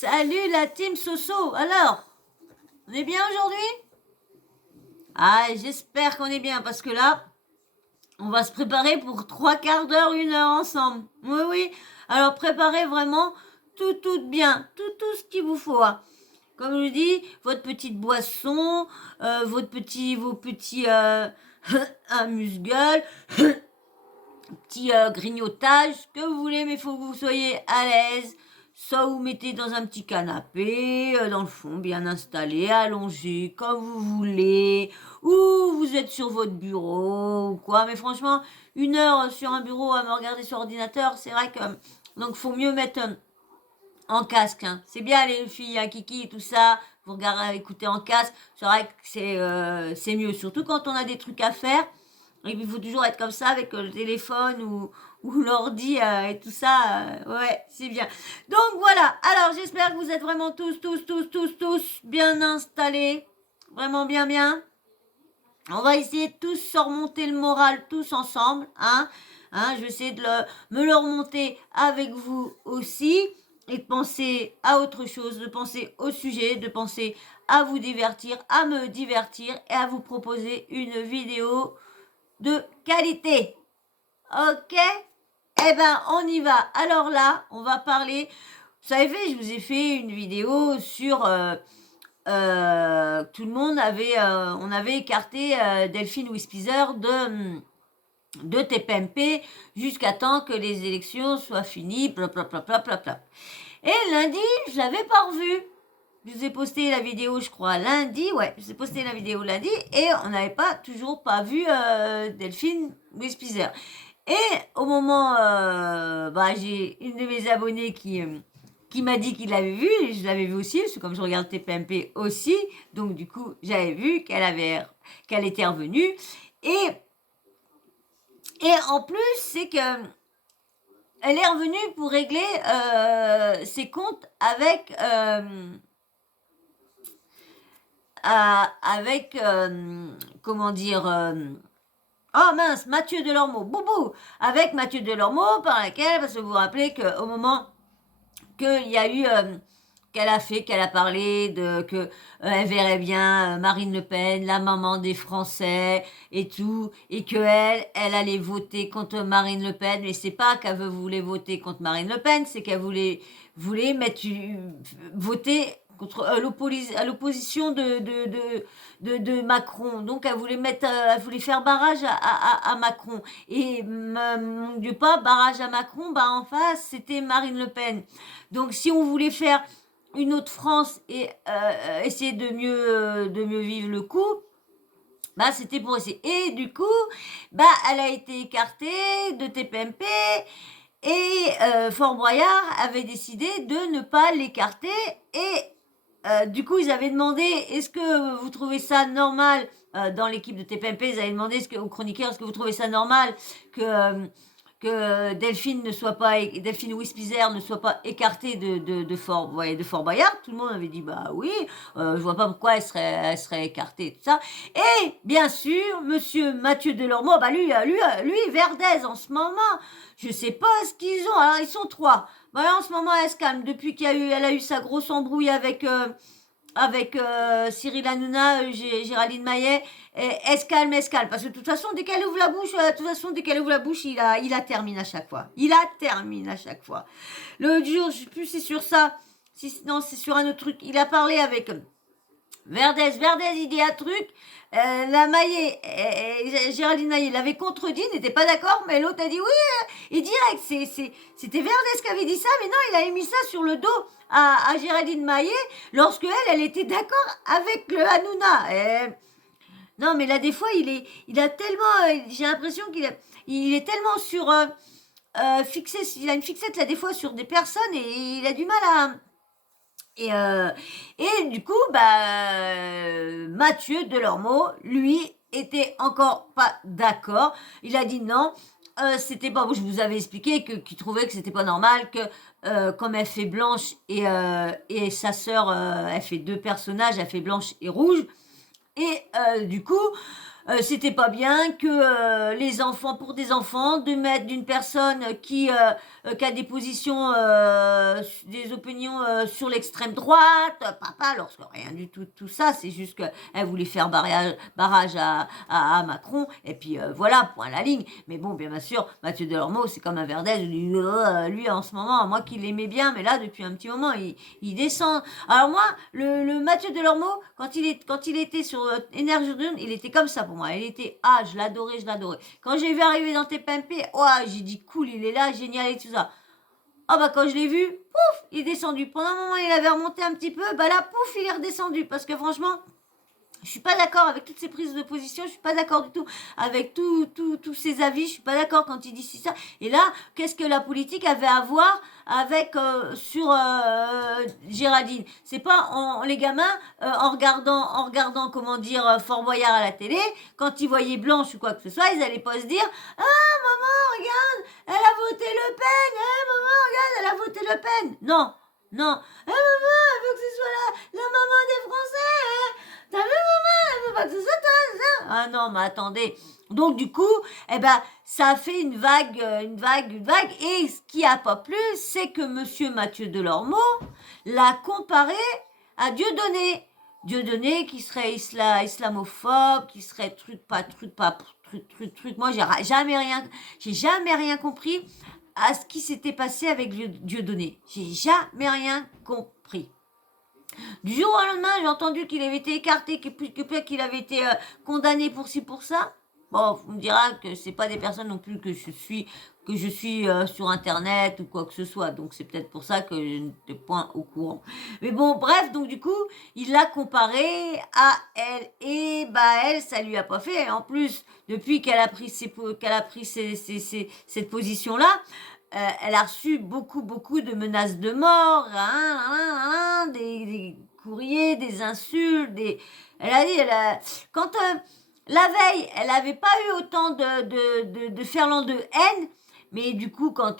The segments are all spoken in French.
Salut la team Soso. Alors, on est bien aujourd'hui? Ah, j'espère qu'on est bien parce que là, on va se préparer pour 3/4 d'heure, 1 heure ensemble. Oui, oui. Alors, préparez vraiment tout bien, tout ce qu'il vous faut, hein. Comme je dis, votre petite boisson, vos petits amuse-gueules, petit grignotage, ce que vous voulez, mais il faut que vous soyez à l'aise. Soit vous mettez dans un petit canapé, dans le fond, bien installé, allongé, comme vous voulez, ou vous êtes sur votre bureau, ou quoi. Mais franchement, 1 heure sur un bureau à me regarder sur ordinateur, c'est vrai que... Donc, faut mieux mettre en casque, hein. C'est bien les filles, hein, Kiki et tout ça, vous regardez, écoutez en casque. C'est vrai que c'est mieux, surtout quand on a des trucs à faire. Et puis, il faut toujours être comme ça avec le téléphone ou l'ordi et tout ça. Ouais, c'est bien. Donc voilà. Alors, j'espère que vous êtes vraiment tous bien installés. Vraiment bien. On va essayer de tous se remonter le moral tous ensemble. Je vais essayer de me le remonter avec vous aussi. Et de penser à autre chose, de penser au sujet, de penser à vous divertir, à me divertir et à vous proposer une vidéo de qualité. Ok? Eh ben, on y va. Alors là, on va parler... Vous savez, je vous ai fait une vidéo sur... tout le monde avait... on avait écarté Delphine Wispizer de TPMP jusqu'à temps que les élections soient finies, blablabla. Et lundi, je l'avais pas revu. Je vous ai posté la vidéo, je crois, lundi. Ouais, je vous ai posté la vidéo lundi et on n'avait toujours pas vu Delphine Wispizer. Et au moment, j'ai une de mes abonnées qui m'a dit qu'il l'avait vu, et je l'avais vu aussi, parce que comme je regarde TPMP aussi, donc du coup, j'avais vu qu'elle était revenue. Et en plus, c'est que elle est revenue pour régler ses comptes avec comment dire, oh mince, Mathieu Delormeau, boubou, avec Mathieu Delormeau, parce que vous vous rappelez qu'au moment qu'il y a eu, qu'elle a parlé que elle verrait bien Marine Le Pen, la maman des Français et tout, et que elle allait voter contre Marine Le Pen, mais c'est pas qu'elle voulait voter contre Marine Le Pen, c'est qu'elle voulait voter contre à l'opposition de Macron. Donc elle voulait faire barrage à Macron. Et mon Dieu, pas barrage à Macron, en face c'était Marine Le Pen. Donc si on voulait faire une autre France et essayer de mieux vivre le coup, c'était pour essayer. Et du coup, elle a été écartée de TPMP et Fort Boyard avait décidé de ne pas l'écarter et du coup, ils avaient demandé, est-ce que vous trouvez ça normal, dans l'équipe de TPMP, ils avaient demandé aux chroniqueurs, est-ce que vous trouvez ça normal que Delphine Wispizer ne soit pas écartée de Fort Boyard? Tout le monde avait dit, oui, je vois pas pourquoi elle serait écartée, tout ça. Et, bien sûr, monsieur Mathieu Delormeau, lui, Verdez, en ce moment, je sais pas ce qu'ils ont, alors ils sont 3. Voilà, en ce moment, elle se calme. Depuis elle a eu sa grosse embrouille avec Cyril Hanouna, Géraldine Maillet, elle se calme. Parce que de toute façon, dès qu'elle ouvre la bouche, il la termine à chaque fois. L'autre jour, je sais plus si c'est sur ça, non, c'est sur un autre truc. Il a parlé avec Verdez, il dit un truc, la Maillet, Géraldine Maillet l'avait contredit, n'était pas d'accord, mais l'autre a dit oui, et direct, c'était Verdez qui avait dit ça, mais non, il avait mis ça sur le dos à Géraldine Maillet, lorsque elle était d'accord avec le Hanouna. Non, mais là, des fois, il a tellement, j'ai l'impression il est tellement fixé, il a une fixette là, des fois, sur des personnes, et il a du mal à... Et du coup, Mathieu Delormeau, lui, était encore pas d'accord. Il a dit non, c'était pas... Je vous avais expliqué qu'il trouvait que c'était pas normal, que comme elle fait Blanche et sa sœur, elle fait 2 personnages, elle fait Blanche et Rouge. Et du coup, c'était pas bien que les enfants, pour des enfants, de mettre d'une personne qui a des positions, des opinions sur l'extrême droite, papa, lorsque rien du tout, tout ça, c'est juste qu'elle voulait faire barrage à Macron, et puis voilà, point à la ligne. Mais bon, bien sûr, Mathieu Delormeau, c'est comme un Verdez, lui en ce moment, moi qui l'aimais bien, mais là, depuis un petit moment, il descend. Alors moi, le Mathieu Delormeau, quand il était sur Énergie Rune, il était comme ça pour moi. Il était, je l'adorais, je l'adorais. Quand j'ai vu arriver dans TPMP, j'ai dit cool, il est là, génial et tout ça. Quand je l'ai vu, pouf, il est descendu. Pendant un moment, il avait remonté un petit peu, là, pouf, il est redescendu. Parce que franchement, je suis pas d'accord avec toutes ces prises de position, je suis pas d'accord du tout avec tous ces avis, je suis pas d'accord quand il dit ça. Et là, qu'est-ce que la politique avait à voir avec sur Géraldine? C'est pas les gamins en regardant comment dire Fort Boyard à la télé, quand ils voyaient Blanche ou quoi que ce soit, ils allaient pas se dire maman regarde, elle a voté Le Pen, maman regarde, elle a voté Le Pen. Non, non, maman, elle veut que ce soit la maman des Français. T'as vu maman, elle veut pas que ce soit toi. Ah non, mais attendez. Donc du coup, ça a fait une vague. Et ce qui a pas plu, c'est que Monsieur Mathieu Delormeau l'a comparé à Dieudonné. Dieudonné qui serait islamophobe, qui serait truc. Moi, j'ai jamais rien compris à ce qui s'était passé avec Dieudonné. J'ai jamais rien compris. Du jour au lendemain, j'ai entendu qu'il avait été écarté, qu'il avait été condamné pour ci, pour ça. Bon, on me dira que c'est pas des personnes non plus que je suis sur Internet ou quoi que ce soit. Donc, c'est peut-être pour ça que je n'étais point au courant. Mais bon, bref, donc du coup, il l'a comparé à elle. Et elle, ça lui a pas fait. En plus, depuis qu'elle a pris cette position-là, elle a reçu beaucoup de menaces de mort, des courriers, des insultes, Elle a dit, quand la veille, elle n'avait pas eu autant de ferland de haine, mais du coup, quand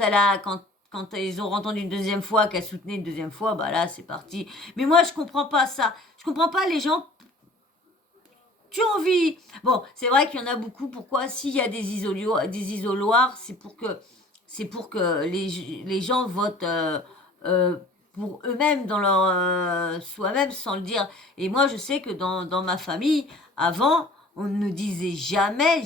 ils ont entendu une deuxième fois qu'elle soutenait une deuxième fois, là, c'est parti. Mais moi, je comprends pas ça. Je comprends pas les gens. Tu as envie. Bon, c'est vrai qu'il y en a beaucoup. Pourquoi? S'il y a des isoloirs, c'est pour que les gens votent pour eux-mêmes, dans leur soi-même, sans le dire. Et moi, je sais que dans ma famille, avant, on ne disait jamais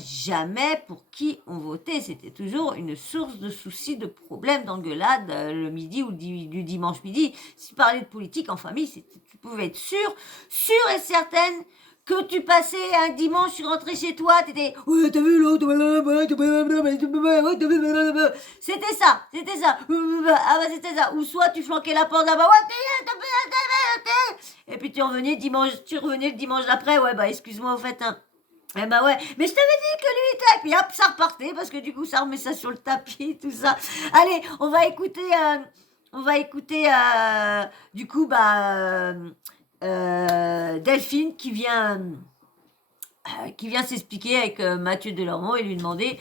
pour qui on votait. C'était toujours une source de soucis, de problèmes, d'engueulades le midi ou du dimanche midi. Si tu parlais de politique en famille, tu pouvais être sûre et certaine que tu passais un dimanche, tu rentrais chez toi, t'étais ouais, t'as vu l'autre, c'était ça. C'était ça. Ou soit tu flanquais la porte là-bas, et puis tu revenais le dimanche d'après, excuse-moi, au fait, hein. Ouais, mais je t'avais dit que lui était, et puis hop, ça repartait, parce que du coup, ça remet ça sur le tapis, tout ça. Allez, on va écouter, du coup, Delphine qui vient s'expliquer avec Mathieu Delormeau et lui demander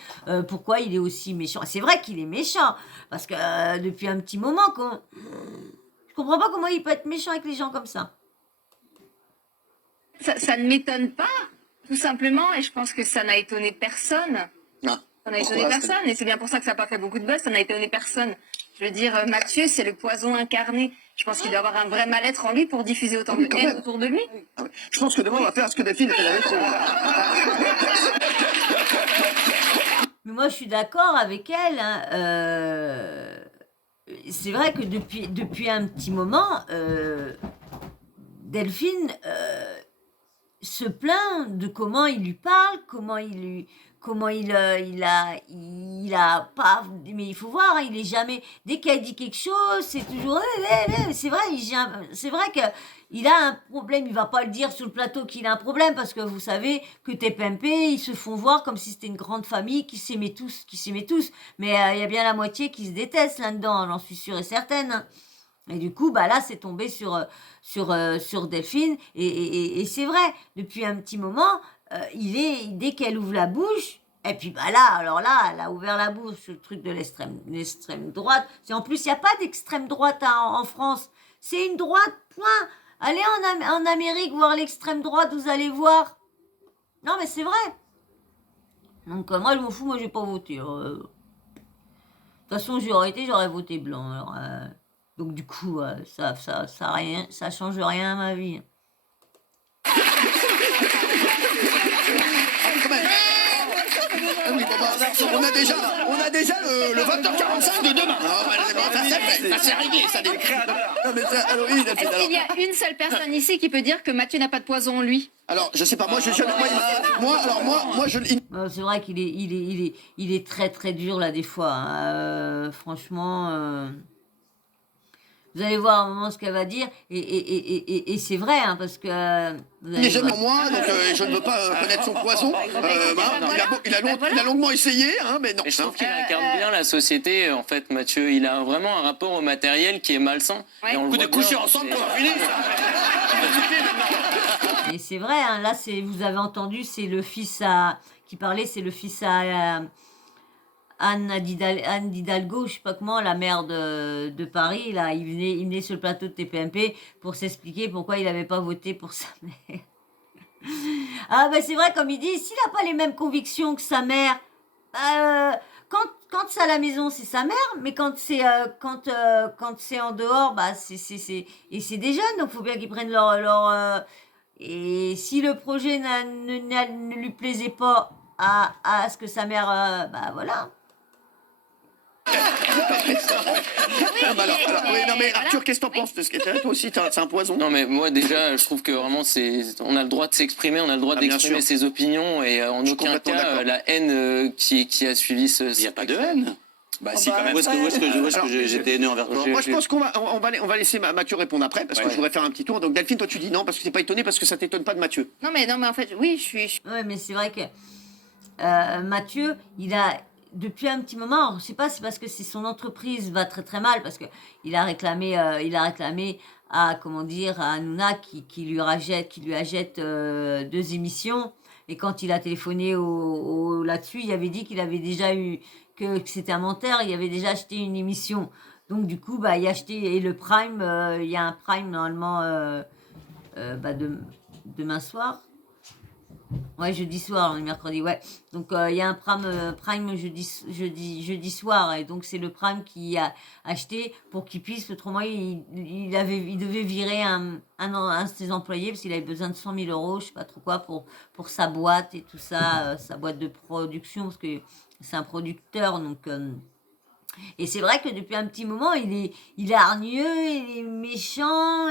pourquoi il est aussi méchant. C'est vrai qu'il est méchant, parce que depuis un petit moment, je comprends pas comment il peut être méchant avec les gens comme ça. Ça ne m'étonne pas, tout simplement, et je pense que ça n'a étonné personne. Non. Ça n'a étonné personne, et c'est bien pour ça que ça n'a pas fait beaucoup de buzz, ça n'a étonné personne. Je veux dire, Mathieu, c'est le poison incarné. Je pense qu'il doit avoir un vrai mal-être en lui pour diffuser autant de haine autour de lui. Je pense que demain, on va faire ce que Delphine fait avec. Mais moi, je suis d'accord avec elle. Hein. C'est vrai que depuis un petit moment, Delphine se plaint de comment il lui parle, comment il a pas, mais il faut voir, hein, il est jamais, dès qu'elle dit quelque chose, c'est toujours, c'est vrai que il a un problème, il va pas le dire sur le plateau qu'il a un problème, parce que vous savez que TPMP, ils se font voir comme si c'était une grande famille qui s'aimait tous, mais il y a bien la moitié qui se déteste là-dedans, j'en suis sûre et certaine, hein. Et du coup, là, c'est tombé sur Delphine. Et c'est vrai, depuis un petit moment, dès qu'elle ouvre la bouche, et puis alors là, elle a ouvert la bouche sur le truc de l'extrême droite. En plus, il n'y a pas d'extrême droite en France. C'est une droite, point. Allez en Amérique voir l'extrême droite, vous allez voir. Non, mais c'est vrai. Donc moi je m'en fous, moi je vais pas voter. De toute façon j'aurais été, j'aurais voté blanc. Alors, donc du coup ça change rien à ma vie. Ah oui, bon, bah, on a déjà le 20h45 de demain. Non, ça c'est réglé, ça décrit. Non, mais ça, alors, oui, Est-ce qu'il y a une seule personne ici qui peut dire que Mathieu n'a pas de poison en lui? alors, je sais pas, moi, C'est vrai qu'il est très très dur là des fois. Hein. Franchement, vous allez voir à un moment ce qu'elle va dire et c'est vrai hein, parce que il n'est jamais en moi, donc je ne veux pas connaître son poison. Il a longuement essayé, hein, mais non. Et je trouve qu'il incarne bien la société, en fait, Mathieu. Il a vraiment un rapport au matériel qui est malsain. Ouais. Et on le Coup voit de coucher bien, ensemble c'est- pour finir. et c'est vrai hein, là c'est vous avez entendu c'est le fils à qui parlait c'est le fils à Anne Hidalgo, je sais pas comment, la maire de Paris, là, il venait sur le plateau de TPMP pour s'expliquer pourquoi il n'avait pas voté pour sa mère. Ah ben c'est vrai, comme il dit, s'il n'a pas les mêmes convictions que sa mère, quand c'est à la maison, c'est sa mère, mais quand c'est en dehors, bah et c'est des jeunes, donc il faut bien qu'ils prennent et si le projet ne lui plaisait pas à ce que sa mère, bah voilà. Oui, non, mais Arthur, qu'est-ce que t'en penses? Parce que toi aussi, c'est un poison. Non, mais moi, déjà, je trouve que vraiment, on a le droit de s'exprimer, on a le droit bien d'exprimer sûr. ses opinions, et en Je suis aucun complètement cas, d'accord. la haine qui a suivi ce. Il n'y a pas de haine. Bah si, quand même. Où est-ce que j'étais haineux envers toi? Moi, je pense qu'on va laisser Mathieu répondre après, parce que je voudrais faire un petit tour. Donc, Delphine, toi, tu dis non, parce que t'es pas étonné, parce que ça t'étonne pas de Mathieu. Non, mais en fait, oui, je suis Ouais, mais c'est vrai que Mathieu, il a depuis un petit moment, alors, je sais pas, c'est parce que son entreprise va très très mal, parce que il a réclamé à comment dire à Hanouna qui lui achète 2 émissions. Et quand il a téléphoné là-dessus, il avait dit qu'il avait déjà eu que c'était un menteur, il avait déjà acheté une émission. Donc du coup, bah il a acheté et le Prime, il y a un Prime normalement demain soir. Ouais, jeudi soir, on est mercredi, ouais. Donc, il y a un Prime jeudi soir. Et donc, c'est le Prime qui a acheté pour qu'il puisse, autrement, il devait virer un de ses employés parce qu'il avait besoin de 100 000 euros, je sais pas trop quoi, pour sa boîte et tout ça, sa boîte de production, parce que c'est un producteur, donc... et c'est vrai que depuis un petit moment, il est hargneux, il est méchant,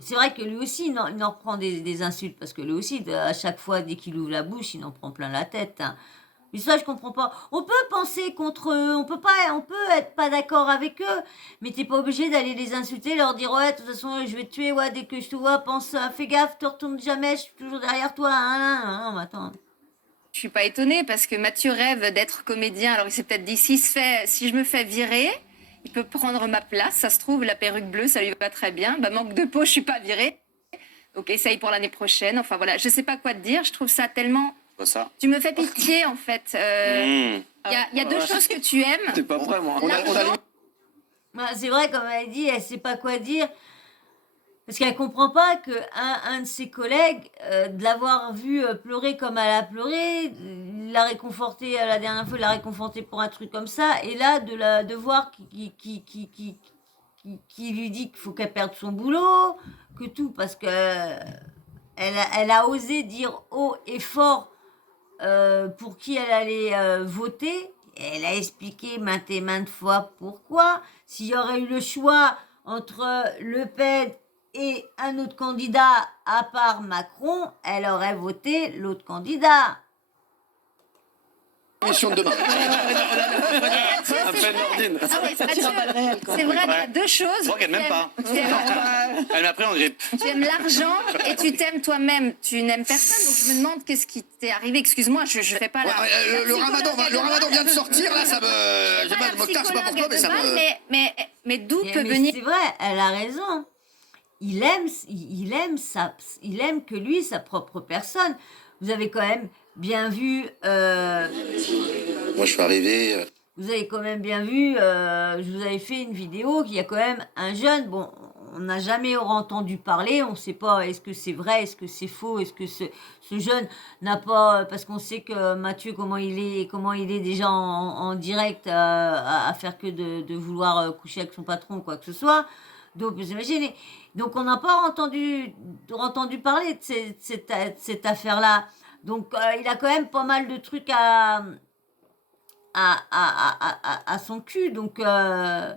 c'est vrai que lui aussi, il en reprend des insultes, parce que lui aussi, à chaque fois, dès qu'il ouvre la bouche, il en prend plein la tête. Hein. Mais ça, je comprends pas. On peut penser contre eux, on peut être pas d'accord avec eux, mais t'es pas obligé d'aller les insulter, leur dire ouais, de toute façon, je vais te tuer, ouais, dès que je te vois, pense, fais gaffe, te retourne jamais, je suis toujours derrière toi. Hein, non, mais attends. Je suis pas étonnée parce que Mathieu rêve d'être comédien. Alors il s'est peut-être dit si je me fais virer, il peut prendre ma place. Ça se trouve la perruque bleue, ça lui va très bien. Bah manque de peau, je suis pas virée. Donc essaye pour l'année prochaine. Enfin voilà, je sais pas quoi te dire. Je trouve ça tellement. Quoi ça? Tu me fais pitié en fait. Il y a deux choses que tu aimes. T'es pas prêt, moi. C'est vrai, comme elle dit, elle sait pas quoi dire. Parce qu'elle comprend pas que un de ses collègues, de l'avoir vu pleurer comme elle a pleuré, l'a réconforté la dernière fois, l'a réconforté pour un truc comme ça, et là de voir qui lui dit qu'il faut qu'elle perde son boulot, que tout, parce que elle a osé dire haut et fort pour qui elle allait voter. Elle a expliqué maintes et maintes fois pourquoi. S'il y aurait eu le choix entre Le Pen et un autre candidat à part Macron, elle aurait voté l'autre candidat. Émission de demain. Un peu Nordine. Ah ouais, Mathieu, c'est vrai, il y a deux choses. Je crois qu'elle m'aime pas. Tu aimes- Elle m'a pris en grippe. Tu aimes l'argent et tu t'aimes toi-même. Tu n'aimes personne. Donc je me demande qu'est-ce qui t'est arrivé. Excuse-moi, je fais pas la. Ouais, le ramadan vient de sortir, là, ça me. Je Je me taxe pas pour toi, mais ça me. Mais d'où peut Mais venir. c'est vrai, elle a raison. Il aime que lui, sa propre personne. Vous avez quand même bien vu. Moi, je suis arrivé. Vous avez quand même bien vu. Je vous avais fait une vidéo qu'il y a quand même un jeune. Bon, on n'a jamais entendu parler, on ne sait pas est-ce que c'est vrai, est-ce que c'est faux, est-ce que ce jeune n'a pas, parce qu'on sait que Mathieu, comment il est déjà en direct à faire que de vouloir coucher avec son patron ou quoi que ce soit. Donc, vous imaginez. Donc, on n'a pas entendu parler de cette affaire-là. Donc, il a quand même pas mal de trucs à son cul. Donc, bon, bah,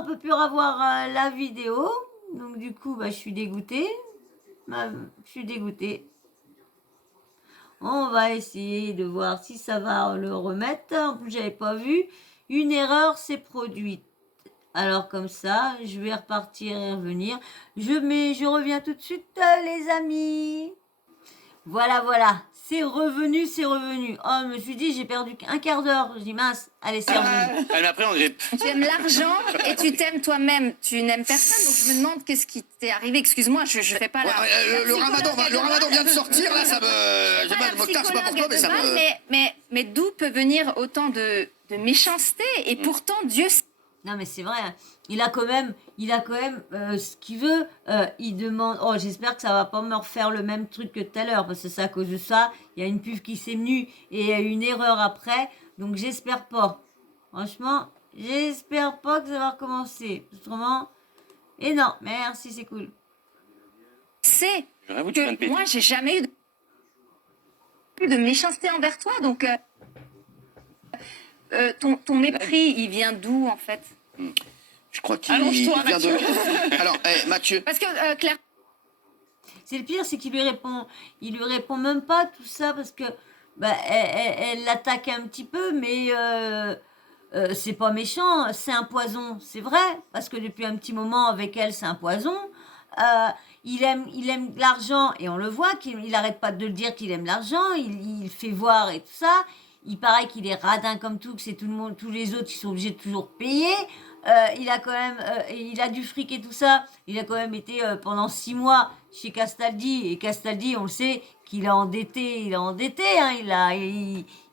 on peut plus revoir la vidéo. Donc, du coup, bah, je suis dégoûtée. Je suis dégoûtée. On va essayer de voir si ça va le remettre. En plus, j'avais pas vu. Une erreur s'est produite. Alors comme ça, je vais repartir et revenir. Je reviens tout de suite, les amis. Voilà, voilà. C'est revenu, c'est revenu. Oh, je me suis dit, j'ai perdu un quart d'heure. Je dis, mince, allez, c'est revenu. Elle m'a pris en grippe. Tu aimes l'argent et tu t'aimes toi-même. Tu n'aimes personne. Donc je me demande qu'est-ce qui t'est arrivé. Excuse-moi, je fais pas la. Le ramadan vient de sortir, là, ça me. Je sais pas, je me cache pas pourquoi, mais ça me. Mais d'où peut venir autant de méchanceté? Et pourtant, Dieu sait. Non, mais c'est vrai, hein. Il a quand même ce qu'il veut. Il demande. Oh, j'espère que ça va pas me refaire le même truc que tout à l'heure, parce que c'est à cause de ça. Il y a une pub qui s'est venue et il y a eu une erreur après. Donc, j'espère pas. Franchement, j'espère pas que ça va recommencer. Autrement. Et non, merci, c'est cool. C'est J'avoue, tu viens de que péter. moi, j'ai jamais eu de méchanceté envers toi. Donc, ton mépris, il vient d'où, en fait? Je crois qu'il Allonge-toi, vient Mathieu. de. Alors, Mathieu. Parce que, Claire. C'est le pire, c'est qu'il lui répond même pas tout ça parce que bah, elle l'attaque un petit peu, mais c'est pas méchant, c'est un poison, c'est vrai, parce que depuis un petit moment avec elle, c'est un poison. Il aime l'argent et on le voit qu'il arrête pas de le dire qu'il aime l'argent, il fait voir et tout ça. Il paraît qu'il est radin comme tout, que c'est tout le monde, tous les autres qui sont obligés de toujours payer. Il a quand même, il a du fric et tout ça. Il a quand même été pendant 6 mois chez Castaldi et Castaldi, on le sait, qu'il est endetté, hein.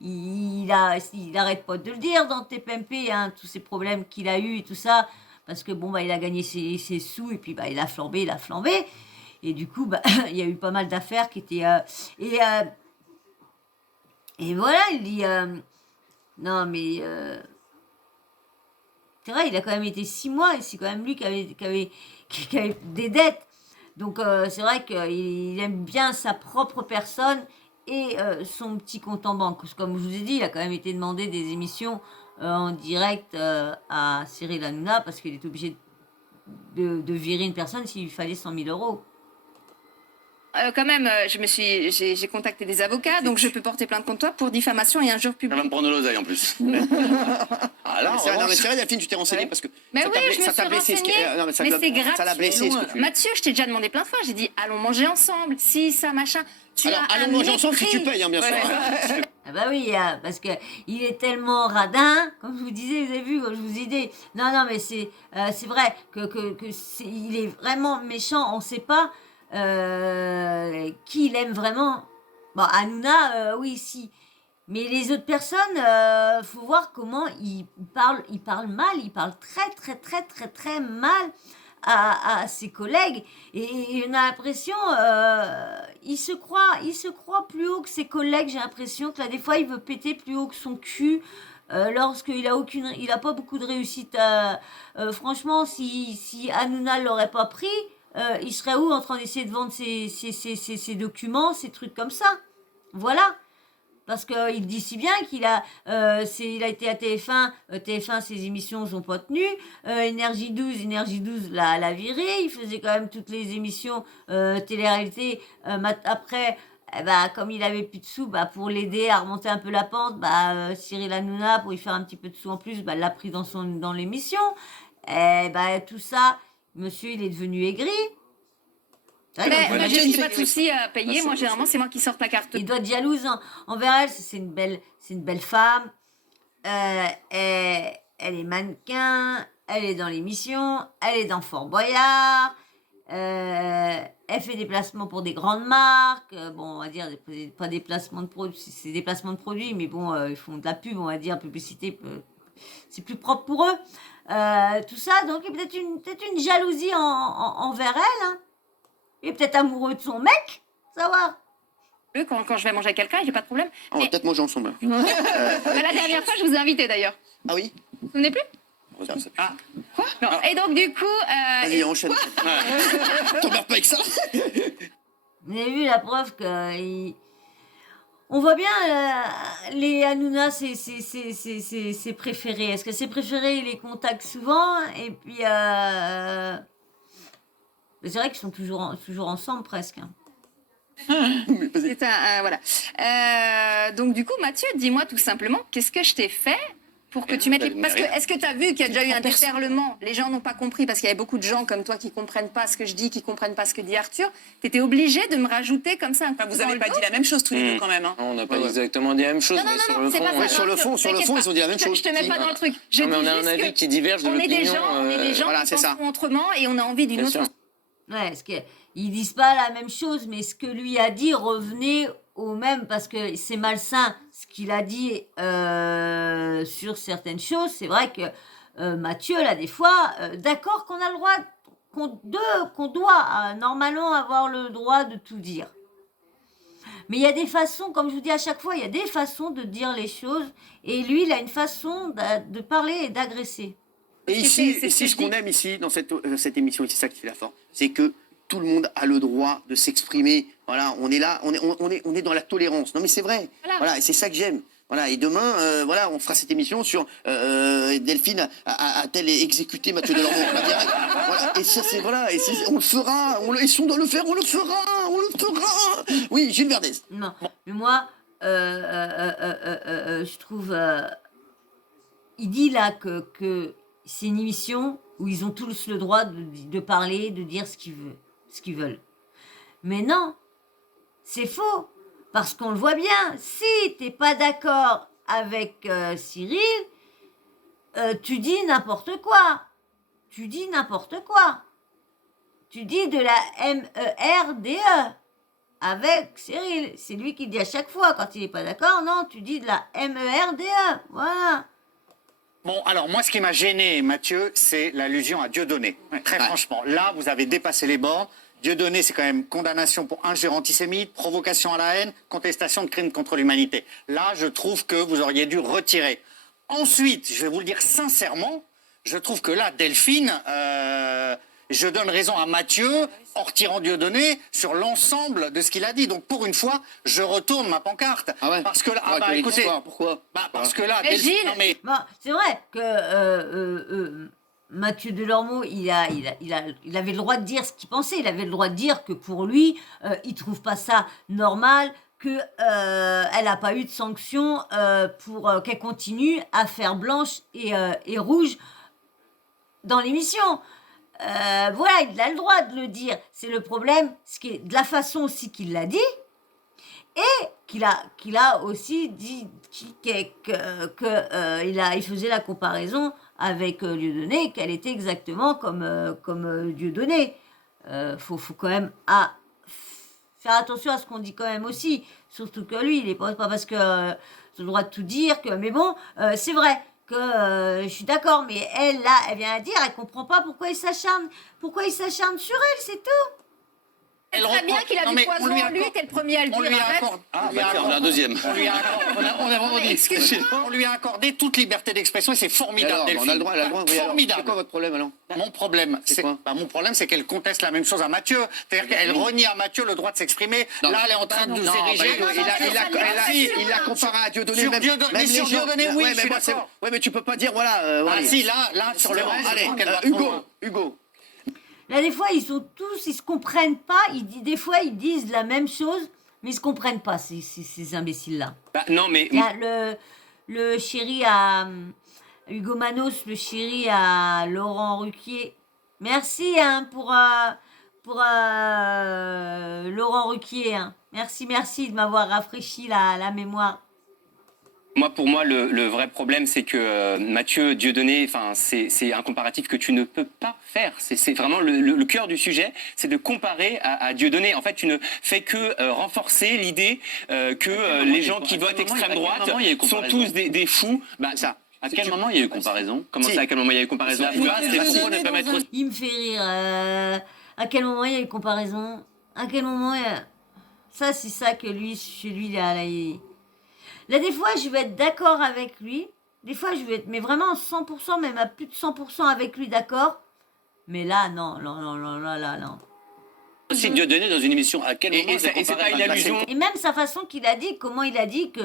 Il arrête pas de le dire dans TPMP, hein, tous ces problèmes qu'il a eu et tout ça, parce que bon bah il a gagné ses sous et puis bah il a flambé. Et du coup bah il y a eu pas mal d'affaires qui étaient et voilà, il dit non mais c'est vrai, il a quand même été 6 mois et c'est quand même lui qui avait des dettes. Donc c'est vrai qu'il aime bien sa propre personne et son petit compte en banque. Comme je vous ai dit, il a quand même été demandé des émissions en direct à Cyril Hanouna parce qu'il est obligé de virer une personne s'il lui fallait 100 000 euros. Quand même, j'ai contacté des avocats, donc je peux porter plainte contre toi pour diffamation et injure Elle va publique. me prendre l'oseille en plus. Ah là, Non, mais c'est vrai, Delphine, tu t'es renseigné parce que. Mais ça oui, t'a blessé- je me ça t'a suis blessé, renseignée, non, mais ça mais l'a- c'est gratuit. ça l'a blessé, ce que tu. Mathieu, je t'ai déjà demandé plein de fois, j'ai dit allons manger ensemble, si ça machin. Tu Alors, as un allons manger ensemble si mépris. tu payes, hein, bien sûr. Ouais. Ah bah oui, parce que il est tellement radin, comme je vous disais, vous avez vu, comme je vous ai dit. Non, mais c'est vrai que il est vraiment méchant. On ne sait pas qui il aime vraiment. Bon, Hanouna, oui, si. Mais les autres personnes, faut voir comment ils parlent. Ils parlent mal, ils parlent très mal à ses collègues. Et on a l'impression, il se croit plus haut que ses collègues. J'ai l'impression que là, des fois, il veut péter plus haut que son cul. Lorsqu'il a pas beaucoup de réussite. Franchement, si Hanouna l'aurait pas pris, il serait où en train d'essayer de vendre ses documents, ces trucs comme ça. Voilà. Parce qu'il dit si bien qu'il a, il a été à TF1, TF1 ses émissions n'ont pas tenu, Énergie 12 l'a viré, il faisait quand même toutes les émissions télé-réalité, après, comme il avait plus de sous, pour l'aider à remonter un peu la pente, Cyril Hanouna, pour y faire un petit peu de sous en plus, l'a pris dans l'émission, et tout ça, monsieur il est devenu aigri. Mais je n'ai pas de souci à payer. Moi, généralement, c'est moi qui sors ta carte. Il doit être jalouse envers elle. C'est une belle femme. Elle est mannequin. Elle est dans l'émission. Elle est dans Fort Boyard. Elle fait des placements pour des grandes marques. Bon, on va dire pas des placements de produits. C'est des placements de produits, mais bon, ils font de la pub, on va dire, publicité. C'est plus propre pour eux. tout ça. Donc, il y a peut-être une jalousie envers elle. Hein. Il est peut-être amoureux de son mec, savoir. Quand je vais manger avec quelqu'un, j'ai pas de problème. On va peut-être manger ensemble. La dernière fois, je vous ai invité d'ailleurs. Ah oui? Vous vous souvenez plus? Quoi? Non. Et donc, du coup. Vas-y, enchaîne. T'emmerdes pas avec ça? Vous avez vu la preuve que. On voit bien les Hanouna, ses préférés. Est-ce que ses préférés, il les contacte souvent? Et puis, c'est vrai qu'ils sont toujours ensemble presque. Hein. C'est voilà. Donc, du coup, Mathieu, dis-moi tout simplement, qu'est-ce que je t'ai fait pour que tu mettes les... Parce que, est-ce que tu as vu qu'il y a déjà eu un déferlement? Les gens n'ont pas compris, parce qu'il y avait beaucoup de gens comme toi qui ne comprennent pas ce que je dis, qui ne comprennent pas ce que dit Arthur. Tu étais obligé de me rajouter comme ça un coup Vous dans n'avez le pas dos. dit la même chose tous les deux quand même. Hein. On n'a pas exactement dit la même chose, Non, mais non, sur non, le c'est fond... pas ça. Ouais, sur le fond, ils ont dit la même chose. Je te mets pas dans le truc. Je Non, mais dis on a juste un avis que qui diverge de on est des l'opinion. gens, voilà, qui c'est pensent ça. autrement et on a envie d'une Bien autre sûr. Ouais, parce qu'ils disent pas la même chose, mais ce que lui a dit revenait au même, parce que c'est malsain ce qu'il a dit sur certaines choses. C'est vrai que Mathieu, là, des fois, d'accord qu'on a le droit, qu'on doit normalement avoir le droit de tout dire. Mais il y a des façons, comme je vous dis à chaque fois, il y a des façons de dire les choses, et lui, il a une façon de parler et d'agresser. Et ici, c'est ce que ce je qu'on dis. aime ici, dans cette émission, c'est ça qui fait la force, c'est que tout le monde a le droit de s'exprimer. Voilà, on est là, on est dans la tolérance. Non mais c'est vrai. Voilà, et c'est ça que j'aime. Voilà, et demain, voilà, on fera cette émission sur Delphine a-t-elle exécuté Mathieu Delormeau en direct. Voilà, et ça, c'est voilà, on le fera. Et si on doit le faire, on le fera. Oui, Gilles Verdez. Non, mais moi, je trouve... il dit là que c'est une émission où ils ont tous le droit de parler, de dire ce qu'ils veulent. Mais non, c'est faux. Parce qu'on le voit bien, si t'es pas d'accord avec Cyril, tu dis n'importe quoi. Tu dis n'importe quoi. Tu dis de la MERDE avec Cyril. C'est lui qui dit à chaque fois, quand il n'est pas d'accord, non, tu dis de la MERDE. Voilà. Bon, alors moi, ce qui m'a gêné, Mathieu, c'est l'allusion à Dieudonné. Très franchement, là, vous avez dépassé les bords. Dieudonné, c'est quand même condamnation pour injure antisémite, provocation à la haine, contestation de crimes contre l'humanité. Là, je trouve que vous auriez dû retirer. Ensuite, je vais vous le dire sincèrement, je trouve que là, Delphine, je donne raison à Mathieu en retirant Dieudonné sur l'ensemble de ce qu'il a dit. Donc, pour une fois, je retourne ma pancarte. Ah ouais. Parce que là, Ouais, écoutez, pourquoi? parce que là, Mais Delphine, Gilles, non, mais Bon, c'est vrai que Mathieu Delormeau, il avait le droit de dire ce qu'il pensait. Il avait le droit de dire que pour lui, il trouve pas ça normal, que elle n'a pas eu de sanction pour qu'elle continue à faire blanche et rouge dans l'émission. Voilà, il a le droit de le dire. C'est le problème, ce qui est de la façon aussi qu'il l'a dit, et qu'il a aussi dit il faisait la comparaison avec Dieudonné, qu'elle était exactement comme Dieudonné. Faut quand même faire attention à ce qu'on dit quand même aussi, surtout que lui, il n'est pas parce que j'ai le droit de tout dire, mais bon, c'est vrai que je suis d'accord, mais elle, là, elle vient à dire, elle comprend pas pourquoi il s'acharne sur elle, c'est tout. C'est très bien qu'il a Non, du mais poison on lui en lui, accorde- t'es le premier à le on dire. lui arrête. accorde. La deuxième. On lui a accordé, on lui a accordé toute liberté d'expression et c'est formidable. Alors, Delphine. on a le droit, elle a le droit. Oui, alors, Formidable. c'est quoi votre problème alors? Mon problème, c'est qu'elle conteste la même chose à Mathieu. C'est-à-dire qu'elle renie à Mathieu le droit de s'exprimer. Non. Là, elle est en train de nous Non, ériger. bah, il a comparé à Dieudonné. Sur même- Dieudonné, même sur les gens- Dieudonné, oui, Ouais, je mais suis moi, d'accord. ouais, mais tu peux pas dire, voilà. Ah si, là, sur C'est le vrai, reste, allez, je pense qu'elle va trop loin. Hugo. Là, des fois, ils se comprennent pas. Des fois, ils disent la même chose, mais ils se comprennent pas, ces imbéciles-là. Bah, non, mais... Il y a le chéri à Hugo Manos, le chéri à Laurent Ruquier. Merci hein, pour Laurent Ruquier. Hein. Merci de m'avoir rafraîchi la mémoire. Pour moi, le vrai problème, c'est que Mathieu Dieudonné, c'est un comparatif que tu ne peux pas faire. C'est vraiment le cœur du sujet, c'est de comparer à Dieudonné. En fait, tu ne fais que renforcer l'idée que les gens qui votent extrême droite sont tous des fous. Bah, ça. À quel moment il y a eu comparaison? Comment Si. ça, à quel moment il y a eu comparaison? La phrase, c'est pourquoi ne pas mettre Il me fait rire. À quel moment il y a eu comparaison? À quel moment il y a... Ça, c'est ça que lui, chez lui, là, des fois, je vais être d'accord avec lui. Des fois, je vais être, mais vraiment 100%, même à plus de 100% avec lui, d'accord. Mais là, non. aussi Dieudonné dans une émission? À quel moment Et c'est pas une allusion. Et même sa façon qu'il a dit, comment il a dit que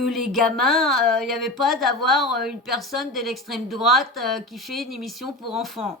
les gamins, il n'y avait pas d'avoir une personne de l'extrême droite qui fait une émission pour enfants.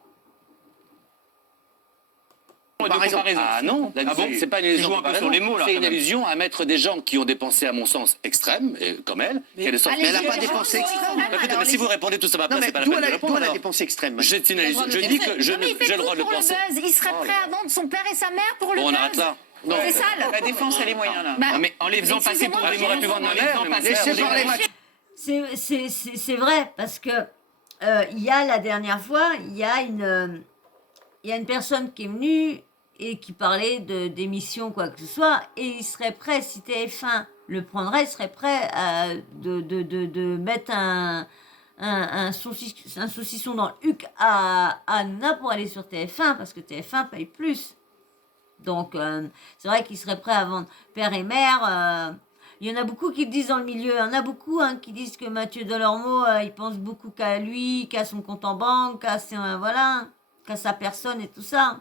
Comparaison. Ah non, Ah bon c'est pas une Tu allusion. joues un peu comparaison. sur les mots, là, C'est quand une même. allusion à mettre des gens qui ont des pensées, à mon sens, extrêmes, comme elle, qu'elle est sortie. Mais elle n'a pas des pensées extrêmes. Écoutez, mais si vous répondez tous à ma Non, place, mais c'est pas la d'où peine de elle répondre. a des alors. pensées extrêmes. C'est une allusion. Je dis que Non, mais il fait j'ai le tout droit de le pour penser. buzz. Il serait prêt à vendre son père et sa mère pour le Bon, on buzz. arrête là. Non. C'est ça, La défense, elle est moyenne, là. Bah, Non, mais en les faisant passer pour excusez-moi, des il aurait pu vendre ma mère, mais Laissez parler Mathieu. C'est vrai, parce que il y a la dernière fois, il y a une personne qui est venue et qui parlait d'émissions, quoi que ce soit, et il serait prêt, si TF1 le prendrait, il serait prêt de mettre un saucisson dans le huc à Nana pour aller sur TF1, parce que TF1 paye plus. Donc, c'est vrai qu'il serait prêt à vendre père et mère. Il y en a beaucoup qui le disent dans le milieu. Il y en a beaucoup qui disent que Mathieu Delormeau, il pense beaucoup qu'à lui, qu'à son compte en banque, qu'à sa personne et tout ça.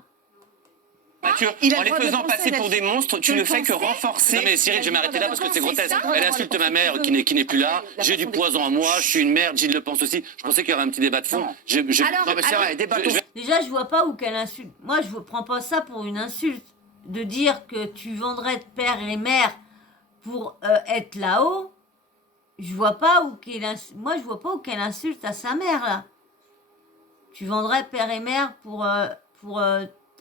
Mathieu, Il a en le les droit de faisant penser passer pour des monstres, tu de ne fais que penser. renforcer. Non mais Cyril, je vais m'arrêter là parce que c'est grotesque. ça. Elle insulte ma mère qui n'est plus là. J'ai du poison en moi. Je suis une merde. Gilles le pense aussi. Je pensais qu'il y aurait un petit débat de fond. Alors, Non, mais c'est vrai, débattons. Déjà, je vois pas où qu'elle insulte. Moi, je ne prends pas ça pour une insulte. De dire que tu vendrais père et mère pour être là-haut, je vois pas où qu'elle moi, je vois pas où qu'elle insulte à sa mère, là. Tu vendrais père et mère pour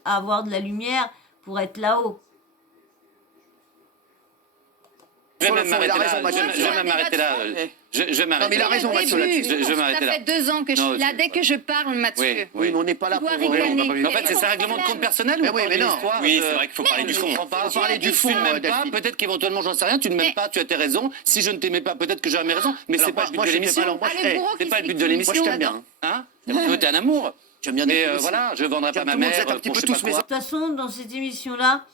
avoir de la lumière, pour être là-haut. Je vais Sur le même fond, il a m'arrêter raison, là. Mathieu. Je vais même m'arrêter là. Je vais Non, mais m'arrêter il a là. raison, Au Mathieu, début, là-dessus. Je vais m'arrêter ça là. fait 2 ans que je Non, suis là. Dès que je parle, Mathieu. Oui, Oui, oui. mais on n'est pas là Tu dois pour... rigoler. En fait, c'est un règlement de compte personnel ou Mais on oui, parle mais d'une non. histoire, Oui, c'est vrai qu'il faut parler du je fond. comprends pas. Faut parler du fond, Tu ne m'aimes pas, Delphine. peut-être qu'éventuellement, j'en sais rien, tu ne m'aimes pas, tu as tes raisons. Si je ne t'aimais pas, peut-être que j'aurais mes raisons, mais c'est Alors, pas le but moi, de je t'aime pas, l'émission. alors, moi, Ah, le bourreau C'est qui pas le but explique de tout. l'émission. Moi, je t'aime bien. Hein T'es un amour. J'aime bien Mais des voilà, je vendrai pas J'aime ma tout le monde, mère vous êtes un petit pour peu je sais tous pas mes quoi. De toute façon, dans cette émission-là,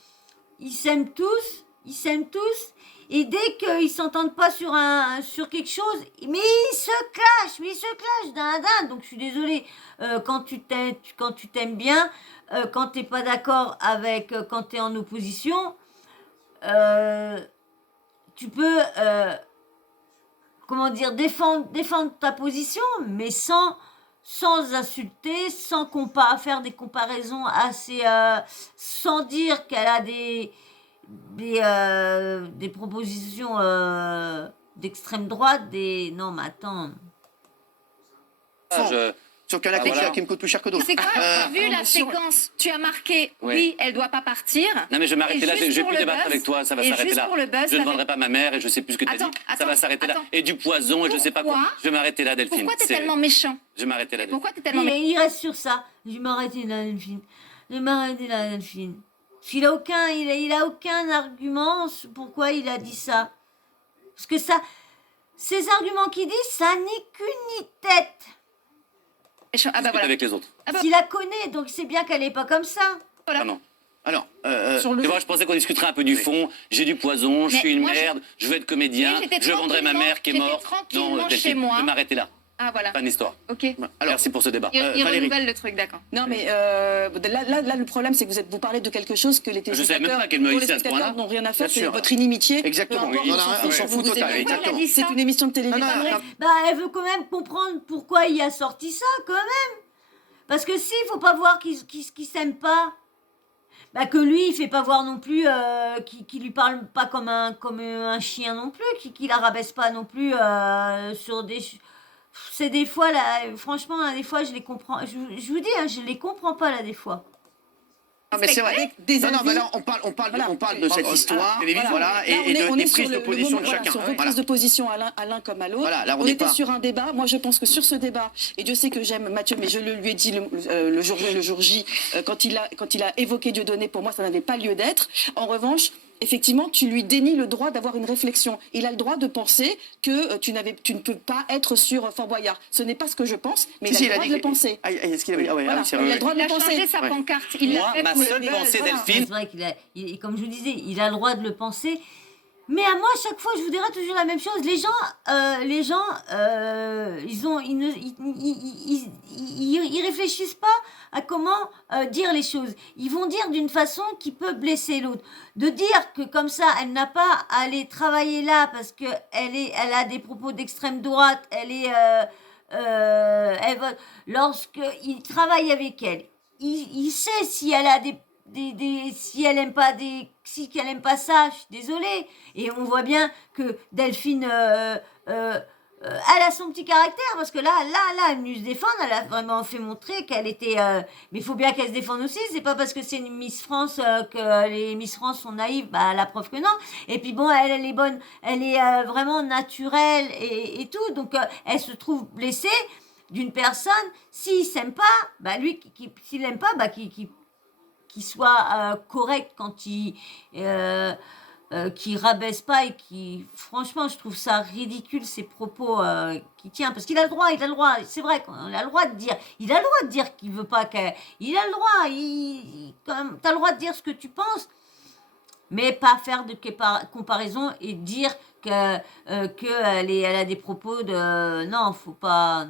ils s'aiment tous, et dès qu'ils s'entendent pas sur quelque chose, mais ils se clashent, dingue. Donc je suis désolée, quand tu t'aimes bien, quand t'es pas d'accord avec, quand t'es en opposition, tu peux, comment dire, défendre ta position, mais sans insulter, sans faire des comparaisons assez, sans dire qu'elle a des propositions d'extrême droite, non mais attends. Sur qu'il y en a Ah, voilà. qui me coûte plus cher que d'autres. C'est quoi? Tu as vu la séquence? Tu as marqué, Oui. oui, elle doit pas partir. Non mais je vais m'arrêter Et là, juste je vais pour plus le débattre buzz. avec toi, ça va Et s'arrêter juste là. pour le buzz, Je ne ça vendrai pas ma mère et je sais plus ce que tu as dit. Ça va s'arrêter là. attends. Et du poison et je sais pas quoi. Pourquoi Je vais m'arrêter là, Delphine. Pourquoi t'es C'est- tellement méchant? Je vais m'arrêter là. Pourquoi t'es tellement méchant? Il reste sur ça. Je vais m'arrêter là, Delphine. Parce qu'il a aucun argument sur pourquoi il a dit ça. Parce que ça, ces arguments qu'il dit, ça n'est qu'une ni tête. Ah bah Discute voilà. avec les autres. S'il la connaît, donc c'est bien qu'elle n'est pas comme ça. Vraiment. Alors, Sur le Tu vois, je pensais qu'on discuterait un peu du fond. J'ai du poison, je Mais suis une moi, merde, je veux être comédien, Oui, j'étais je vendrai ma mère qui est j'étais morte. tranquillement Delphine, chez moi. je vais m'arrêter là. Ah voilà. Fin d'histoire. Ok. alors, Merci pour ce débat. Il Valérie. renouvelle le truc, d'accord. Non, mais là, le problème, c'est que vous parlez de quelque chose que les Je savais même téléspectateurs pas qu'elle me dont les haissait à ce spectateurs point-là. n'ont rien à faire, Bien c'est sûr. votre inimitié. Exactement. Peu importe, Oui, on non, s'en non, fout, on s'en fout vous total, aimez. exactement. dit C'est ça une émission de télévision. Non, non, Bah, elle veut quand même comprendre pourquoi il a sorti ça, quand même. Parce que s'il faut pas voir qu'ils s'aiment pas, bah que lui, il fait pas voir non plus, qu'il lui parle pas comme un chien non plus, qu'il la rabaisse pas non plus sur des... C'est des fois, là, franchement, là, des fois, je les comprends. Je vous dis, hein, je les comprends pas, là, des fois. non, mais c'est vrai. Des Non, non, avis. mais là, on parle de cette histoire, voilà, Là, et on des est sur prises de le position moment, de voilà, chacun. sur une Voilà. prise de position à l'un comme à l'autre. Voilà, là, on on n'est était pas- sur un débat. Moi, je pense que sur ce débat, et Dieu sait que j'aime Mathieu, mais je le lui ai dit le jour J, quand il a évoqué Dieudonné, pour moi, ça n'avait pas lieu d'être. En revanche, effectivement, tu lui dénies le droit d'avoir une réflexion. Il a le droit de penser que tu ne peux pas être sur Fort Boyard. Ce n'est pas ce que je pense, mais il a le droit de le penser. Est-ce qu'il avait... Ah ouais, Voilà. c'est Il a vrai. le droit de Il le a penser. changé sa Ouais. pancarte. Il l'a Moi, fait ma pour le seule buzz. pensée, Voilà. C'est Delphine, vrai comme je vous disais, il a le droit de le penser. Mais à moi, à chaque fois, je vous dirai toujours la même chose. Les gens, ils réfléchissent pas à comment dire les choses. Ils vont dire d'une façon qui peut blesser l'autre. De dire que comme ça, elle n'a pas à aller travailler là parce que elle a des propos d'extrême droite. Elle va, lorsqu'il travaille avec elle, il sait si elle a si elle aime pas si qu'elle aime pas ça, je suis désolée. Et on voit bien que Delphine, elle a son petit caractère parce que là, elle est venue se défendre. Elle a vraiment fait montrer qu'elle était. Mais il faut bien qu'elle se défende aussi. C'est pas parce que c'est une Miss France que les Miss France sont naïves. Bah, la preuve que non. Et puis bon, elle est bonne. Elle est vraiment naturelle et tout. Donc, elle se trouve blessée d'une personne. S'il s'aime pas, bah lui, s'il l'aime pas, bah qu'il soit correct quand qui rabaisse pas et qui, franchement, je trouve ça ridicule ces propos qui tient parce qu'il a le droit, c'est vrai qu'on a le droit de dire, il a le droit de dire qu'il veut pas il a le droit, t'as le droit de dire ce que tu penses, mais pas faire de comparaison et dire que elle a des propos de, non, faut pas.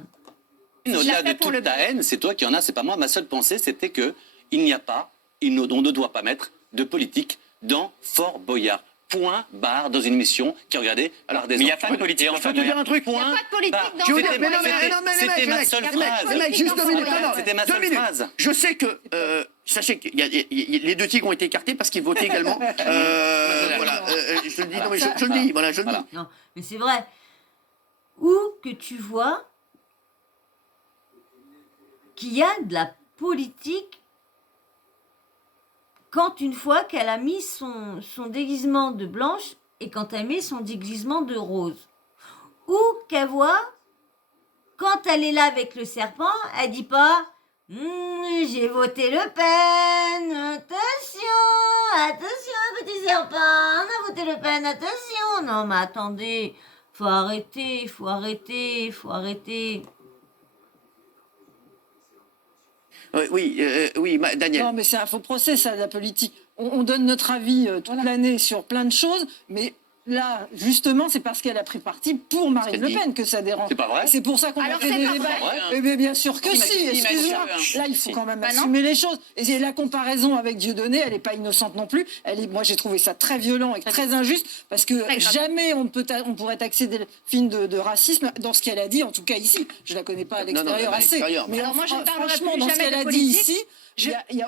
au-delà fait de pour le toute ta buzz. haine, c'est toi qui en as, c'est pas moi. Ma seule pensée, c'était que il n'y a pas, on ne doit pas mettre de politique dans Fort Boyard. Point barre dans une émission qui regardait par des Mais il n'y a enfants. pas de politique. Et dans enfin, Je peux te dire un truc. Il n'y a point pas de politique barre. dans Je veux le dire, mais non, mais C'était ma seule phrase. Les mecs, juste 2 minutes. Non, non, C'était ma 2 seule minutes. phrase. Je sais que, sachez que les deux tigres ont été écartés parce qu'ils votaient également. Voilà, je le dis, non, mais je le dis, voilà, je le dis. Non, mais c'est vrai. Où que tu vois qu'il y a de la politique quand une fois qu'elle a mis son déguisement de blanche et quand elle met son déguisement de rose. Ou qu'elle voit, quand elle est là avec le serpent, elle dit pas j'ai voté Le Pen, attention petit serpent, on a voté Le Pen, attention. Non mais attendez, faut arrêter. Oui, Daniel. Non, mais c'est un faux procès, ça, de la politique. On donne notre avis toute l'année sur plein de choses, mais là, justement, c'est parce qu'elle a pris parti pour Marine Le Pen que ça dérange. C'est pas vrai. Et c'est pour ça qu'on a Alors, fait c'est des pas débats. vrai. Eh bien, bien sûr que Qui m'a si, dit, excuse-moi. Mathieu, Là, il faut si. quand même Bah non. assumer les choses. Et la comparaison avec Dieudonné, elle n'est pas innocente non plus. Moi, j'ai trouvé ça très violent et très injuste, parce que Très grave. jamais on pourrait taxer Delphine de racisme dans ce qu'elle a dit, en tout cas ici. Je la connais pas à Non, non, l'extérieur mais à assez. l'extérieur. Mais Alors, moi, je ne parlerai franchement, plus dans ce jamais qu'elle de a dit politique. ici, il y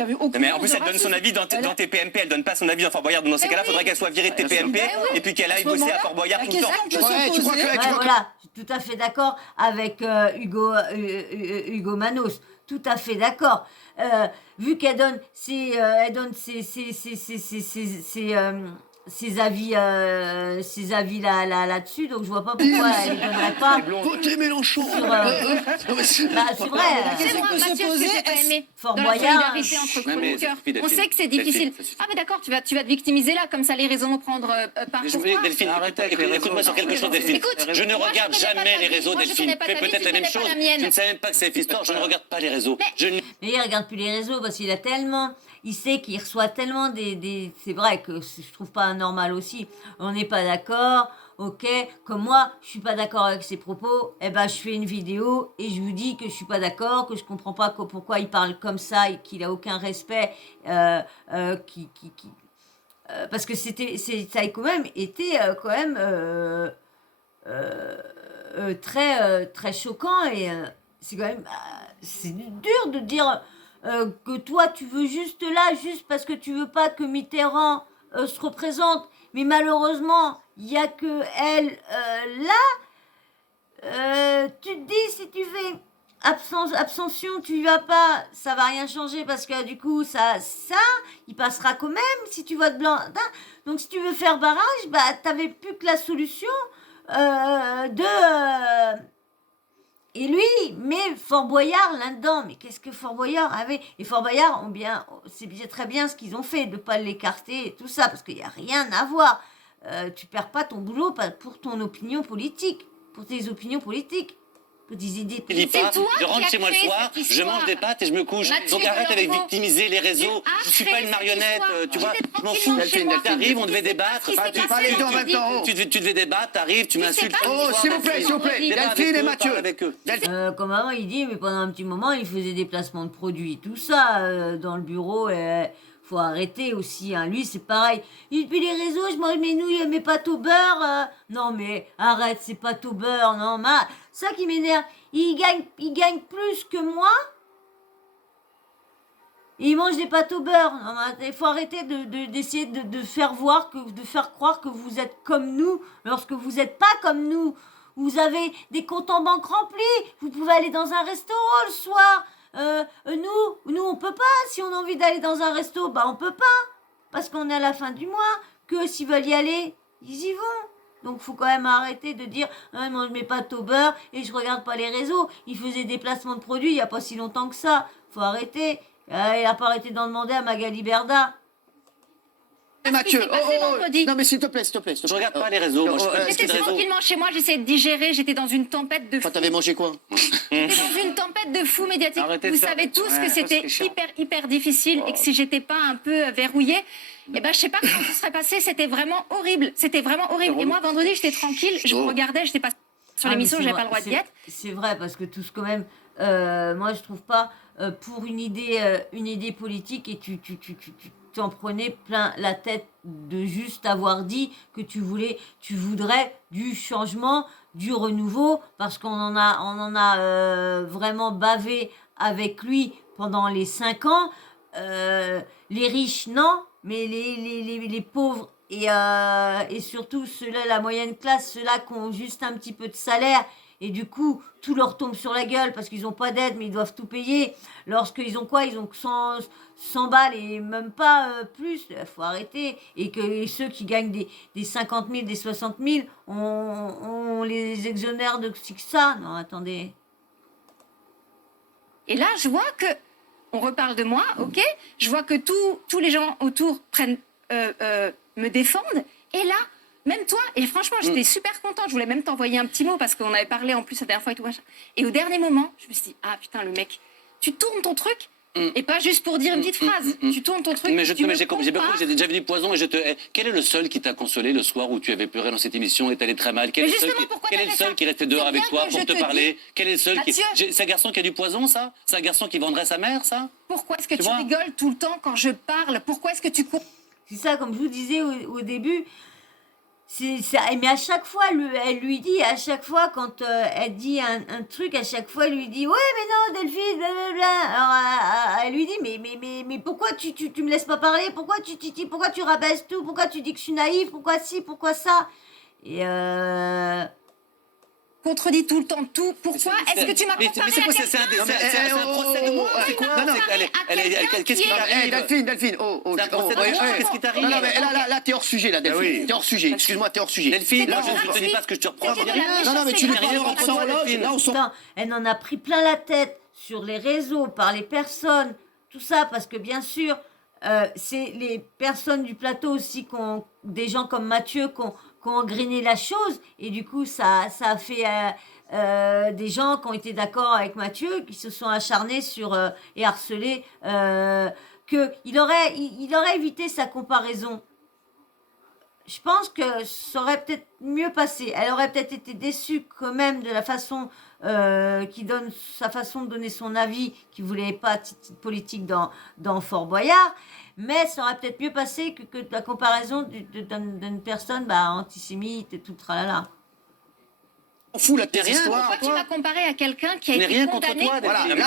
avait aucun. Mais en plus, de elle donne son racisme. avis dans tes PMP, elle donne pas son avis dans Fort Boyard. Donc dans ces Mais cas-là, oui. faudrait qu'elle soit virée de tes PMP et puis qu'elle aille À ce bosser à moment-là, Fort Boyard la tout le temps. question peut se Ouais, tu crois poser. que- Ouais, voilà, je suis tout à fait d'accord avec Hugo Manos, tout à fait d'accord. Vu qu'elle donne ses avis là-dessus, donc je vois pas pourquoi elle ne donnerait pas. Votez Mélenchon. Sur, Non, mais c'est- Bah, c'est vrai. C'est moi, peut se Mathieu, ce poser, que j'ai pas aimé Fort dans la Boyard. solidarité entre Ouais, mais chroniqueurs. ça suffit, On Delphine. sait que c'est Delphine, difficile. ça suffit. Ah mais d'accord, tu vas te victimiser là, comme ça les réseaux vont prendre part Mais je pour voulais, toi. Delphine, écoute-moi sur quelque chose, Delphine. Écoute, Je ne moi, je regarde connais pas jamais ta les vie. réseaux, Moi, je Delphine. connais pas Fais ta vie, peut-être tu la même connais pas chose. la mienne. Je ne savais même pas que c'est histoire, je ne regarde pas les réseaux. Je ne- Mais il regarde plus les réseaux parce qu'il a tellement, il sait qu'il reçoit tellement c'est vrai que je trouve pas normal aussi. On n'est pas d'accord, ok. Comme moi, je suis pas d'accord avec ses propos. Eh ben, je fais une vidéo et je vous dis que je suis pas d'accord, que je comprends pas pourquoi il parle comme ça et qu'il a aucun respect, parce que ça a quand même été très choquant et c'est quand même c'est dur de dire que toi tu veux juste parce que tu veux pas que Mitterrand se représente, mais malheureusement il y a que elle tu te dis si tu fais abstention, tu y vas pas, ça va rien changer parce que du coup ça il passera quand même si tu votes blanc. Donc si tu veux faire barrage, bah t'avais plus que la solution Et lui met Fort Boyard là-dedans. Mais qu'est-ce que Fort Boyard avait? Et Fort Boyard, c'est très bien ce qu'ils ont fait, de ne pas l'écarter et tout ça, parce qu'il n'y a rien à voir. Tu perds pas ton boulot pour ton opinion politique, pour tes opinions politiques. Des idées Je dis pas, toi je qui rentre as chez moi le créé soir, cette je histoire. mange des pâtes et je me couche. Mathieu Donc arrête avec Delormeau, victimiser les réseaux. tu as Je suis pas créé une cette marionnette, histoire. tu vois. J'étais Je m'en tranquillement fous. chez moi. T'arrives, on devait débattre. Qu'est-ce qui s'est passé les deux en même vendredi temps. Tu devais débattre, t'arrives, tu m'insultes. pas Oh, s'il vous plaît, s'il vous plaît. Débat avec Delphine et eux, Mathieu. parle avec eux. Comme maman, il dit, mais pendant un petit moment, il faisait des placements de produits, tout ça, dans le bureau. Faut arrêter aussi, hein. Lui, c'est pareil. Il puis les réseaux, je mange mes nouilles, mes pâtes au beurre. Non, mais arrête, c'est pâtes au beurre, non, ça qui m'énerve. Il gagne plus que moi. Et il mange des pâtes au beurre. Non, mais il faut arrêter d'essayer de faire croire que vous êtes comme nous, lorsque vous n'êtes pas comme nous. Vous avez des comptes en banque remplis. Vous pouvez aller dans un restaurant le soir. Nous, on peut pas. Si on a envie d'aller dans un resto, on peut pas. Parce qu'on est à la fin du mois. Que s'ils veulent y aller, ils y vont. Donc, faut quand même arrêter de dire « je mange mes pâtes au beurre et je regarde pas les réseaux. » Il faisait des placements de produits il y a pas si longtemps que ça. Faut arrêter. Il a pas arrêté d'en demander à Magali Berda. Mathieu, s'est passé vendredi. non mais s'il te plaît. Je regarde pas les réseaux. Moi, je fais J'étais des réseaux. tranquillement chez moi, j'essayais de digérer, j'étais dans une tempête de fou. T'avais mangé quoi? J'étais dans une tempête de fou médiatique. Arrêtez de Vous faire savez des- tous Ouais, que ça, c'était c'est chiant. hyper difficile et que si j'étais pas un peu verrouillée, je sais pas comment ce serait passé, c'était vraiment horrible. C'était vraiment horrible. Et moi, vendredi, j'étais tranquille, je vous regardais, j'étais pas sur l'émission, j'avais pas le droit d'y être. C'est vrai, parce que tous quand même, moi je trouve pas, pour une idée politique, et tu t'en prenais plein la tête de juste avoir dit que tu voudrais du changement, du renouveau, parce qu'on en a vraiment bavé avec lui pendant les 5 ans. Les riches, non, mais les pauvres et surtout ceux-là, la moyenne classe, ceux-là qui ont juste un petit peu de salaire, et du coup, tout leur tombe sur la gueule parce qu'ils n'ont pas d'aide, mais ils doivent tout payer. Lorsqu'ils ont quoi? Ils ont 100 balles et même pas plus. Il faut arrêter. Et que ceux qui gagnent des 50 000, des 60 000, on les exonère de ça. Non, attendez. Et là, je vois que, on reparle de moi, ok, je vois que tous les gens autour me défendent. Et là, même toi, et franchement, j'étais super contente. Je voulais même t'envoyer un petit mot parce qu'on avait parlé en plus la dernière fois et tout machin. Et au dernier moment, je me suis dit, ah putain, le mec, tu tournes ton truc et pas juste pour dire une petite phrase. Tu tournes ton truc. Mais tu me j'ai compares. déjà vu du poison et quel est le seul qui t'a consolé le soir où tu avais pleuré dans cette émission et t'allais très mal? Quel Mais est le seul justement, pourquoi quel est t'as le fait seul ça? qui restait dehors C'est avec bien toi que pour je te te parler? Quel est le seul qui... Mathieu. C'est un garçon qui a du poison, ça? C'est un garçon qui vendrait sa mère, ça? Pourquoi est-ce que tu vois rigoles tout le temps quand je parle? Pourquoi est-ce que tu cours? C'est ça, comme je vous disais au début. Mais à chaque fois, elle lui dit, à chaque fois, quand elle dit un truc, à chaque fois, elle lui dit, ouais, mais non, Delphine, blablabla. Alors, elle lui dit, mais pourquoi tu me laisses pas parler? Pourquoi tu rabaisses tout? Pourquoi tu dis que je suis naïve? Pourquoi ci? Pourquoi ça? Et Contredis tout le temps tout. Pourquoi est-ce que tu m'as comparé Mais c'est quoi? à C'est un quelqu'un? procès de moi? C'est quoi? Non, non, Qu'est-ce qui t'arrive? Delphine, C'est un procès de moi? Qu'est-ce qui t'arrive? Non, non, mais là, t'es hors sujet, là, Delphine. oui. T'es hors sujet. Excuse-moi, t'es hors sujet. Delphine, Là, moi, je ne te dis pas ce que je te reproche. C'est de la Non, mais tu méchanceté n'as rien gratuite. contre ça, là, on s'en... Putain, elle en a pris plein la tête sur les réseaux, par les personnes, tout ça, parce que bien sûr, c'est les personnes du plateau aussi, des gens comme Mathieu, qui ont engrené la chose, et du coup, ça a fait des gens qui ont été d'accord avec Mathieu, qui se sont acharnés sur et harcelés, qu'il aurait évité sa comparaison. Je pense que ça aurait peut-être mieux passé. Elle aurait peut-être été déçue quand même de la façon sa façon de donner son avis, qui voulait pas de titre politique dans Fort Boyard, mais ça aurait peut-être mieux passé que la comparaison d'une personne antisémite et tout le tralala. On fout la T'es rien, histoire. Pourquoi tu m'as comparé à quelqu'un qui a Je n'ai été rien contre condamné? toi, Voilà, Delphine.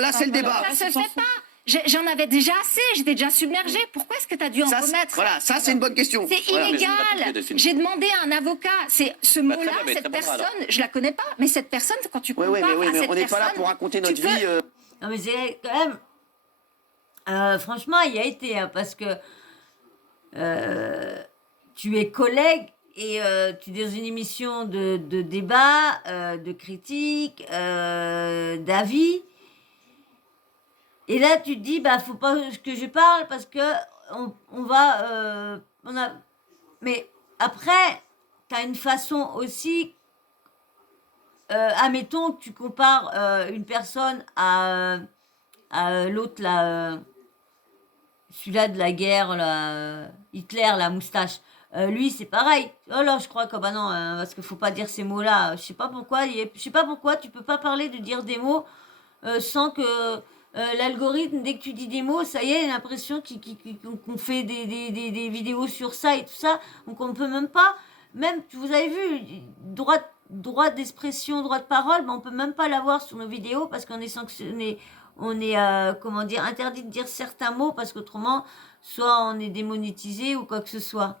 là, c'est le débat. Ça se fait pas. J'en avais déjà assez, j'étais déjà submergée. Pourquoi est-ce que tu as dû en remettre? Voilà, ça, c'est une bonne question. C'est Voilà, mais je ne l'ai pas compris, illégal. Delphine. J'ai demandé à un avocat. C'est ce Bah, très mot-là, bien, mais cette très bon, personne, alors. je la connais pas. Mais cette personne, quand tu Oui, compares mais à cette on n'est pas là personne, pour raconter tu notre peux- vie. Non mais c'est quand même... franchement, il y a été, parce que tu es collègue tu es dans une émission de débat, de critique, d'avis. Et là, tu te dis, bah, faut pas que je parle parce que Mais après, tu as une façon aussi, admettons que tu compares une personne à l'autre, là, celui-là de la guerre, là, Hitler, la moustache. Lui, c'est pareil. Oh là, je crois que, bah non, parce qu'il faut pas dire ces mots-là. Je sais pas pourquoi, tu peux pas parler de dire des mots sans que l'algorithme, dès que tu dis des mots, ça y est, l'impression qu'on fait des vidéos sur ça et tout ça. Donc on ne peut même pas, même, vous avez vu, droit d'expression, droit de parole, ben, on peut même pas l'avoir sur nos vidéos parce qu'on est sanctionné, on est, comment dire, interdit de dire certains mots parce qu'autrement, soit on est démonétisé ou quoi que ce soit.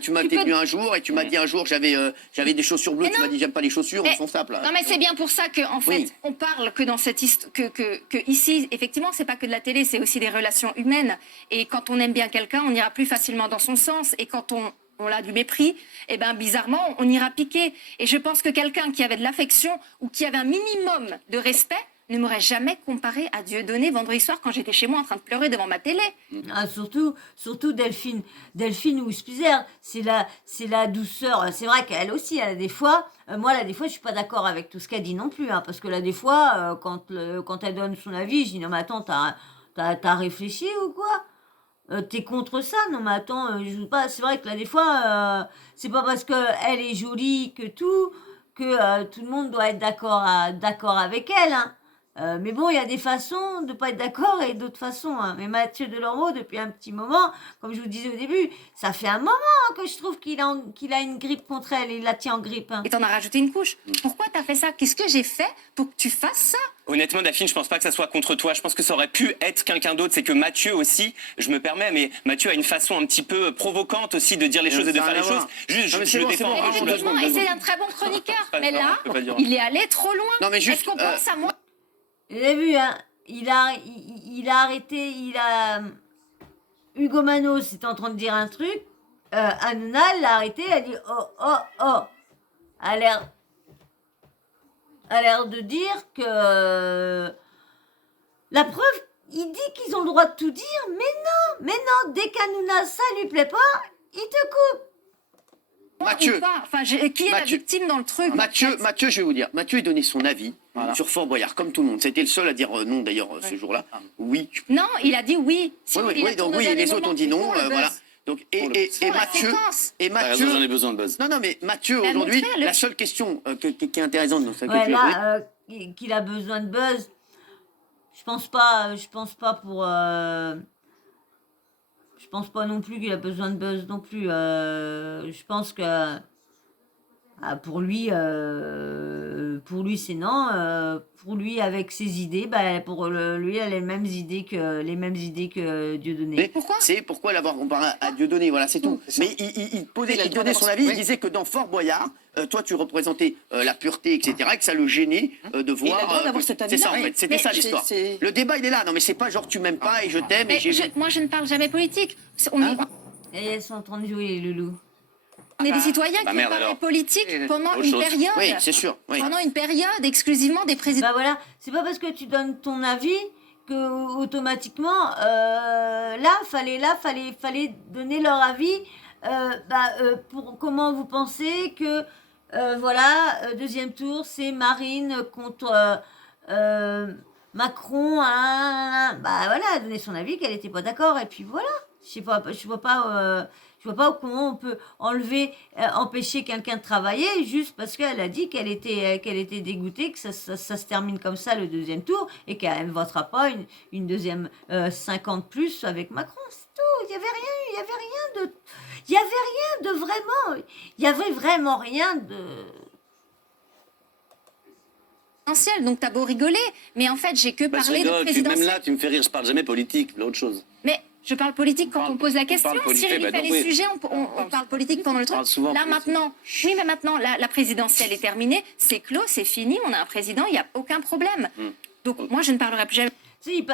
Tu m'as tenu un jour et tu m'as dit un jour j'avais des chaussures bleues, tu m'as dit j'aime pas les chaussures, on s'en tape là. Non mais c'est bien pour ça qu'en fait Oui. on parle que dans cette que ici effectivement c'est pas que de la télé, c'est aussi des relations humaines et quand on aime bien quelqu'un on ira plus facilement dans son sens et quand on a du mépris, et ben bizarrement on ira piquer et je pense que quelqu'un qui avait de l'affection ou qui avait un minimum de respect ne m'aurait jamais comparé à Dieudonné vendredi soir quand j'étais chez moi en train de pleurer devant ma télé. Ah, surtout Delphine ou Spizer, c'est la douceur. C'est vrai qu'elle aussi, elle a des fois, je suis pas d'accord avec tout ce qu'elle dit non plus, hein, parce que là, des fois, quand elle donne son avis, je dis non mais attends, t'as réfléchi ou quoi? T'es contre ça? Non mais attends, je veux pas. C'est vrai que là, des fois, c'est pas parce que elle est jolie que tout le monde doit être d'accord avec elle, hein. Mais bon, il y a des façons de pas être d'accord et d'autres façons, hein. Mais Mathieu Delormeau, depuis un petit moment, comme je vous disais au début, ça fait un moment que je trouve qu'il a une grippe contre elle et il la tient en grippe, hein. Et t'en as rajouté une couche. Pourquoi t'as fait ça? Qu'est-ce que j'ai fait pour que tu fasses ça? Honnêtement, Daphine, je pense pas que ça soit contre toi. Je pense que ça aurait pu être quelqu'un d'autre. C'est que Mathieu aussi, je me permets, mais Mathieu a une façon un petit peu provocante aussi de dire les choses et de faire les choses. Juste, Non, mais je c'est le bon, défends. c'est bon, hein, Effectivement, et c'est un très bon chroniqueur. Mais là, je peux pas dire. il est allé trop loin. Non, mais juste, Est-ce qu'on pense à moi? Vous avez vu, hein, il a arrêté, Hugo Manos était en train de dire un truc, Hanouna l'a arrêté, elle dit oh, a l'air de dire que la preuve, il dit qu'ils ont le droit de tout dire, mais non, dès qu'Hanouna ça lui plaît pas, il te coupe. Mathieu. Ou pas. Enfin, qui est la Mathieu. victime dans le truc? Mathieu, je vais vous dire, Mathieu a donné son avis sur Fort Boyard, comme tout le monde. C'était le seul à dire non, d'ailleurs, ce jour-là. Oui. Non, il a dit oui. Si il a Donc tourné oui, au et les dernier autres ont moment dit non, pour le buzz. voilà. Donc, et Mathieu, T'as raison, j'en ai besoin de buzz. non, mais Mathieu, Mais aujourd'hui, montrez-le. la seule question qui est intéressante dans cette Ouais, question, là, qu'il a besoin de buzz, je pense pas non plus qu'il a besoin de buzz non plus. Je pense que pour lui c'est non. Pour lui avec ses idées, lui il a les mêmes idées que Dieudonné. c'est pourquoi l'avoir comparé à Dieudonné, voilà, c'est tout. Mais il donnait son avis, il disait que dans Fort Boyard, toi tu représentais la pureté, etc., et que ça le gênait de voir. il a le droit d'avoir cet c'est ça en avis-là, fait, c'était ça l'histoire. Le débat il est là, non mais c'est pas genre tu m'aimes pas et je t'aime et Mais j'ai. moi, je ne parle jamais politique. Et elles sont en train de jouer les loulous. On est des citoyens Bah qui merde, ont parlé alors. politique pendant Autre une chose. période. Oui, c'est sûr. Oui. Pendant une période exclusivement des présidents. Bah voilà, c'est pas parce que tu donnes ton avis que automatiquement fallait donner leur avis pour comment vous pensez que deuxième tour c'est Marine contre Macron, donner son avis qu'elle était pas d'accord et puis voilà. Je vois pas comment on peut empêcher quelqu'un de travailler juste parce qu'elle a dit qu'elle était dégoûtée que ça se termine comme ça le deuxième tour et qu'elle ne votera pas une deuxième 50 plus avec Macron, c'est tout. Il y avait vraiment rien de Donc t'as beau rigoler, mais en fait j'ai que Bah, je parlé de rigole, même présidentielle. là, tu me fais rire, je parle jamais politique, l'autre chose. Mais je parle politique quand on pose la question. parle politique, Cyril, il bah fait donc, les oui. sujets, on parle politique pendant le truc. parle souvent Là politique. maintenant, oui, mais maintenant, la présidentielle est terminée, c'est clos, c'est fini, on a un président, il n'y a aucun problème. Donc moi, je ne parlerai plus jamais. Tu sais, il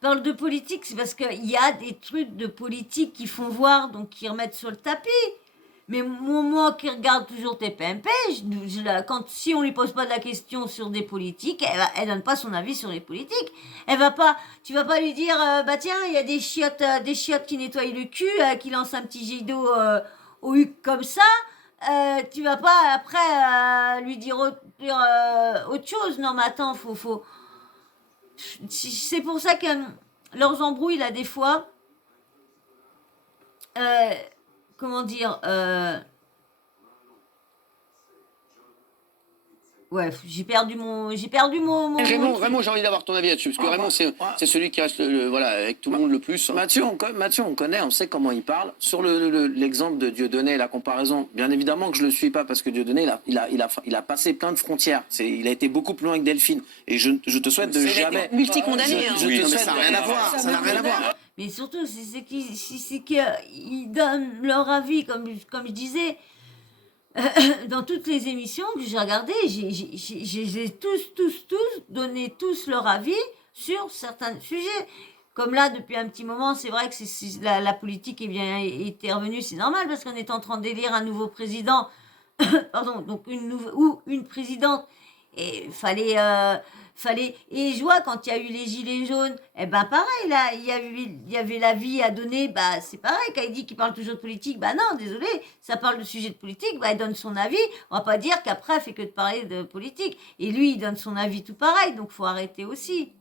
parle de politique, c'est parce qu'il y a des trucs de politique qui font voir, donc qui remettent sur le tapis. Mais moi qui regarde toujours TPMP, si on lui pose pas de la question sur des politiques, elle donne pas son avis sur les politiques. Tu vas pas lui dire, bah tiens, il y a des chiottes qui nettoient le cul, qui lancent un petit jet d'eau au huc comme ça. Tu vas pas après lui dire autre chose. Non, mais attends, faut. C'est pour ça que leurs embrouilles là des fois. Comment dire ouais, j'ai perdu mon Raymond, j'ai envie d'avoir ton avis là-dessus, parce que Raymond, c'est celui qui reste voilà, avec tout le monde le plus. Hein. Mathieu, on connaît, on sait comment il parle. Sur l'exemple de Dieudonné, la comparaison, bien évidemment que je ne le suis pas, parce que Dieudonné, il a passé plein de frontières. Il a été beaucoup plus loin que Delphine. Et je te souhaite de jamais... Multicondamné. Oui, mais ça n'a rien à voir. Ça n'a rien à voir. Mais surtout, c'est qu'ils donnent leur avis, comme je disais, dans toutes les émissions que j'ai regardées, j'ai tous donné leur avis sur certains sujets. Comme là, depuis un petit moment, c'est vrai que la politique était revenue, c'est normal, parce qu'on est en train d'élire un nouveau président, pardon, donc une présidente, et fallait, et je vois quand il y a eu les gilets jaunes, eh ben pareil, là, il y avait l'avis à donner, bah c'est pareil, quand il dit qu'il parle toujours de politique, bah non, désolé, ça parle de sujet de politique, bah il donne son avis, on va pas dire qu'après elle fait que de parler de politique, et lui il donne son avis tout pareil, donc faut arrêter aussi.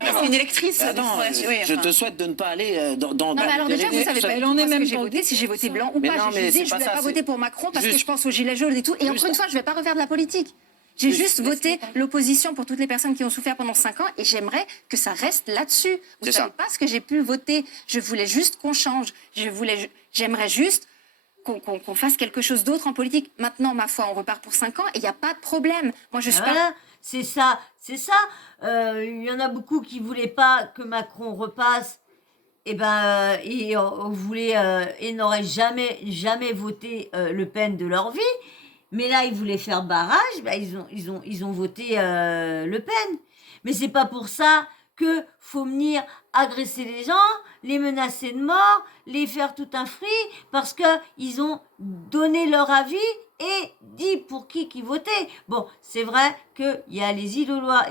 C'est une électrice. Je te souhaite de ne pas aller dans... Non, mais alors déjà, vous savez pas Elle en est ce que même j'ai pas voté, si j'ai voté blanc ou Mais pas. non, Je mais disais, c'est je pas voulais ça, pas c'est voter pour Macron parce que juste- je pense aux gilets jaunes et tout. Et encore une fois, je vais pas refaire de la politique. J'ai juste voté l'opposition pour toutes les personnes qui ont souffert pendant 5 ans et j'aimerais que ça reste là-dessus. Vous savez pas ce que j'ai pu voter. Je voulais juste qu'on change. J'aimerais juste qu'on fasse quelque chose d'autre en politique. Maintenant, ma foi, on repart pour 5 ans et il n'y a pas de problème. Moi, je suis pas... Voilà, c'est ça. Il y en a beaucoup qui voulaient pas que Macron repasse. Et on voulait et n'auraient jamais voté Le Pen de leur vie. Mais là, ils voulaient faire barrage. Ils ont voté Le Pen. Mais c'est pas pour ça que faut venir agresser les gens, les menacer de mort, les faire tout un free, parce que ils ont donné leur avis et dit pour qui votait. Bon, c'est vrai qu'il y a les isoloirs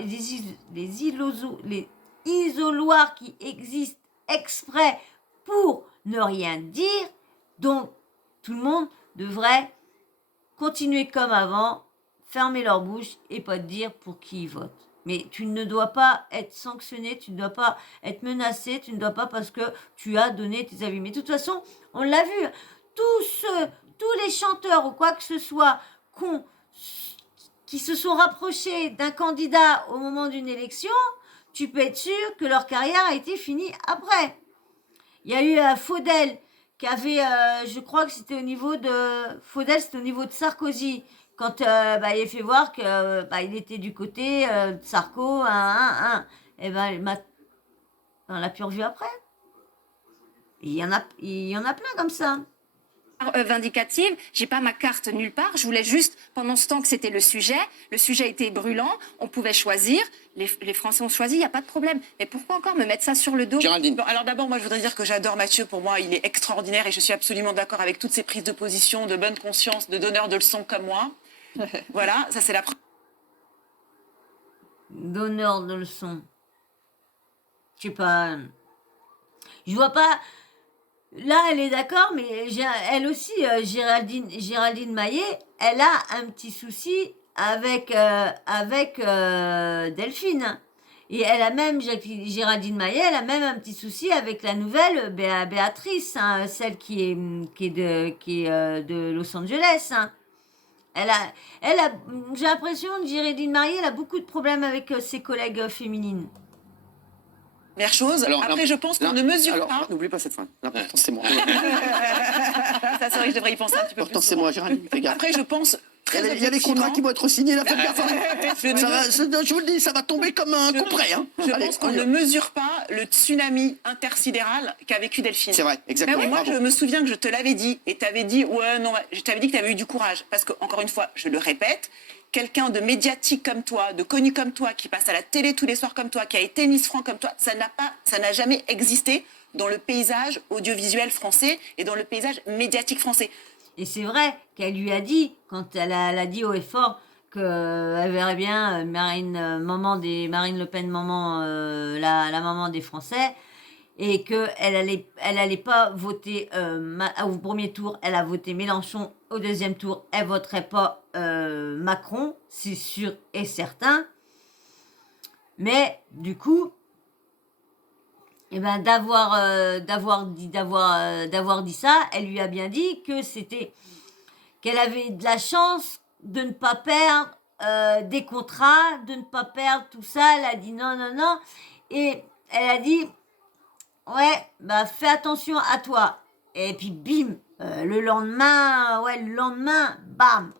qui existent exprès pour ne rien dire, donc tout le monde devrait continuer comme avant, fermer leur bouche et pas dire pour qui ils votent. Mais tu ne dois pas être sanctionné, tu ne dois pas être menacé, tu ne dois pas parce que tu as donné tes avis. Mais de toute façon, on l'a vu, tous les chanteurs ou quoi que ce soit qui se sont rapprochés d'un candidat au moment d'une élection, tu peux être sûr que leur carrière a été finie après. Il y a eu Faudel qui avait, je crois que c'était au niveau de Sarkozy. Quand il a fait voir qu'il était du côté de Sarko, et on l'a plus revu après. Il y en a plein comme ça. Vindicative, j'ai pas ma carte nulle part, je voulais juste, pendant ce temps que c'était le sujet était brûlant, on pouvait choisir, les Français ont choisi, il n'y a pas de problème. Mais pourquoi encore me mettre ça sur le dos? Géraldine. Bon, alors d'abord, moi, je voudrais dire que j'adore Mathieu. Pour moi, il est extraordinaire et je suis absolument d'accord avec toutes ses prises de position, de bonne conscience, de donneur de leçons comme moi. Voilà, ça c'est la première. Donneur de leçons. Je sais pas. Je vois pas. Là, elle est d'accord, mais elle aussi, Géraldine Maillet, elle a un petit souci avec Delphine. Et elle a même, Géraldine Maillet, elle a même un petit souci avec la nouvelle Béatrice, hein, celle qui est de Los Angeles. Hein. J'ai l'impression que Géraldine Maillet, elle a beaucoup de problèmes avec ses collègues féminines. Première chose. Alors, après, je pense qu'on ne mesure pas. N'oublie pas cette fin. L'important, c'est moi. Ça, c'est vrai que je devrais y penser un petit peu L'important, plus. c'est moi, Géraldine. Fais gaffe. Après, je pense. Il y a des contrats qui vont être signés, là, faites gaffe. Je vous le dis, ça va tomber comme un coup près. Hein. Je pense qu'on ne mesure pas le tsunami intersidéral qu'a vécu Delphine. C'est vrai, exactement. Mais oui, moi, je me souviens que je te l'avais dit, et tu avais dit, ouais, non, je t'avais dit que tu avais eu du courage. Parce que, encore une fois, je le répète, quelqu'un de médiatique comme toi, de connu comme toi, qui passe à la télé tous les soirs comme toi, qui a été Miss France comme toi, ça n'a jamais existé dans le paysage audiovisuel français et dans le paysage médiatique français. Et c'est vrai qu'elle lui a dit, quand elle a dit haut et fort, qu'elle verrait bien Marine Le Pen, maman, la maman des Français, et qu'elle allait pas voter au premier tour, elle a voté Mélenchon, au deuxième tour, elle voterait pas Macron, c'est sûr et certain. Mais du coup, eh ben, d'avoir dit ça, elle lui a bien dit que qu'elle avait de la chance de ne pas perdre des contrats, de ne pas perdre tout ça. Elle a dit non, non, non. Et elle a dit, ouais, bah fais attention à toi. Et puis bim, le lendemain, bam.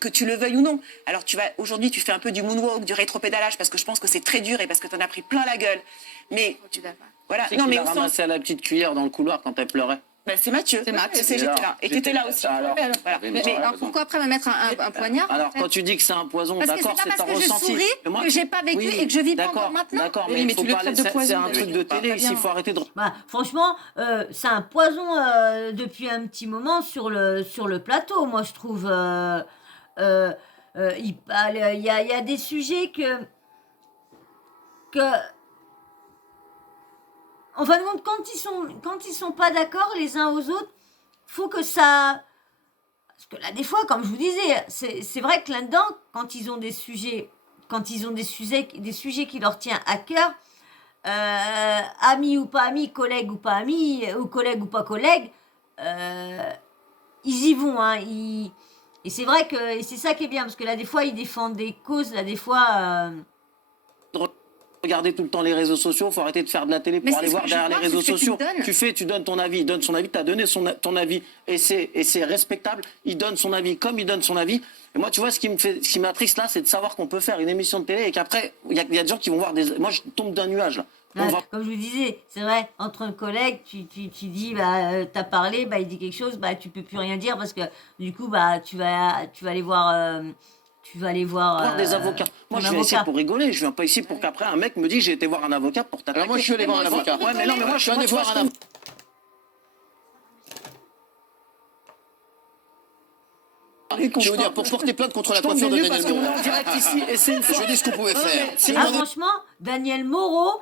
Que tu le veuilles ou non. Alors aujourd'hui, tu fais un peu du moonwalk, du rétropédalage, parce que je pense que c'est très dur et parce que tu en as pris plein la gueule. Mais voilà, C'est qu'il a ramassé à la petite cuillère dans le couloir quand elle pleurait. Ben, c'est Mathieu. C'est Max. J'étais là. Et t'étais là aussi. Alors, Voilà. Mais alors pourquoi après me mettre un poignard alors en fait quand tu dis que c'est un poison, Parce que d'accord, c'est c'est pas un parce que je ressenti. souris Mais moi- que j'ai pas vécu oui, et que je vis pas d'accord, encore maintenant. D'accord, Oui, mais, mais il faut tu le parler, traites de c'est poison. un truc de télé, ici, il faut arrêter de... Bah, franchement, c'est un poison depuis un petit moment sur le plateau, moi je trouve. Il y a des sujets que en fin de compte, quand ils sont pas d'accord les uns aux autres, faut que ça... Parce que là, des fois, comme je vous disais, c'est vrai que là-dedans, quand ils ont des sujets qui leur tiennent à cœur, amis ou pas amis, collègues ou pas amis, ou collègues ou pas collègues, ils y vont, hein, et c'est vrai que et c'est ça qui est bien, parce que là, des fois, ils défendent des causes, là, des fois... Regarder tout le temps les réseaux sociaux, faut arrêter de faire de la télé Mais pour c'est aller ce voir que je derrière les vois, réseaux c'est ce que tu sociaux. donnes. Tu donnes ton avis, il donne son avis, tu as donné ton avis et c'est respectable, il donne son avis comme il donne son avis. Et moi, tu vois, ce qui m'attriste là, c'est de savoir qu'on peut faire une émission de télé et qu'après, il y a des gens qui vont voir des... Moi, je tombe d'un nuage là. On va- Comme je vous disais, c'est vrai, entre un collègue, tu dis, bah, t'as parlé, bah, il dit quelque chose, bah, tu peux plus rien dire parce que du coup, bah, tu vas aller voir... voir des avocats. Moi, ton je viens ici avocat. pour rigoler. Je viens pas ici pour qu'après un mec me dise j'ai été voir un avocat pour t'attaquer. Alors moi, je suis allé voir un avocat. Ouais, mais non, mais moi, je suis allé voir un avocat. Je veux dire, pour porter plainte contre la Je tombe coiffure de des nues Daniel parce qu'on est Moreau. en direct ici et c'est une Je dis ce qu'on pouvait faire. Si Ah, on en est- franchement, Daniel Moreau,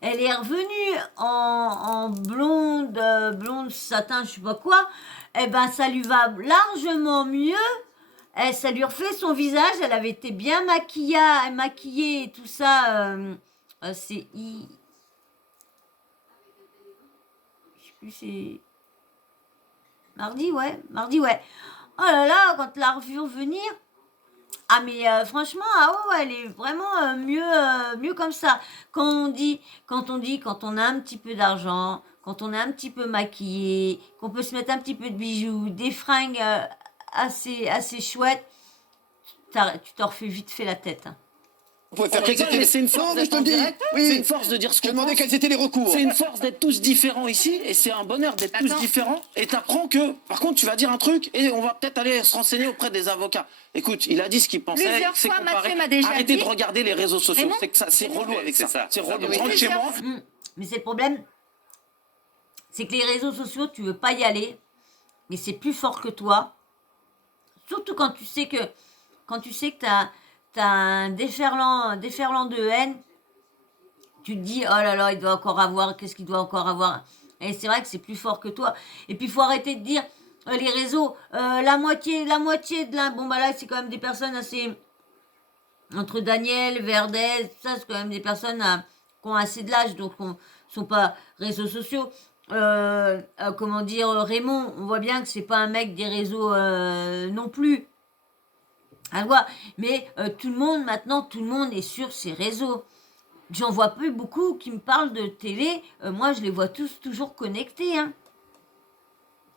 elle est revenue en blonde, blonde satin, je sais pas quoi. Eh ben, ça lui va largement mieux. Ça lui refait son visage. Elle avait été bien maquillée et tout ça. C'est je sais plus, c'est mardi, ouais. Oh là là, quand l'a revue revenir. Ah mais franchement, ah ouais, elle est vraiment mieux comme ça. Quand on dit, quand on a un petit peu d'argent, quand on est un petit peu maquillé, qu'on peut se mettre un petit peu de bijoux, des fringues assez chouettes, tu t'en refais vite fait la tête. Hein. On pouvait faire On quels rigole, étaient mais les... c'est une force Non, mais je d'être te en le dis. direct. Oui. C'est une force de dire ce Je te qu'on demandais pense. quels étaient les recours. C'est une force d'être tous différents ici et c'est un bonheur d'être tous Attends. différents. Et t'apprends que, par contre, tu vas dire un truc et on va peut-être aller se renseigner auprès des avocats. Écoute, il a dit ce qu'il pensait. Plusieurs c'est fois, comparé. Mathieu m'a déjà Arrêtez dit- de regarder les réseaux sociaux. Raymond, C'est que ça, c'est relou avec c'est ça. ça. C'est relou. Oui. Je rentre chez moi. Mais c'est le problème, c'est que les réseaux sociaux, tu veux pas y aller, mais c'est plus fort que toi. Surtout quand tu sais que t'as un déferlant de haine, tu te dis, oh là là, il doit encore avoir, qu'est-ce qu'il doit encore avoir. Et c'est vrai que c'est plus fort que toi. Et puis, il faut arrêter de dire, les réseaux, la moitié de la... Bon, bah là, c'est quand même des personnes assez... Entre Daniel, Verdez, tout ça, c'est quand même des personnes qui ont assez de l'âge, donc ne sont pas réseaux sociaux. Comment dire, Raymond, on voit bien que c'est pas un mec des réseaux non plus. À voir. Mais tout le monde est sur ces réseaux. J'en vois plus beaucoup qui me parlent de télé. Moi, je les vois tous toujours connectés. Hein.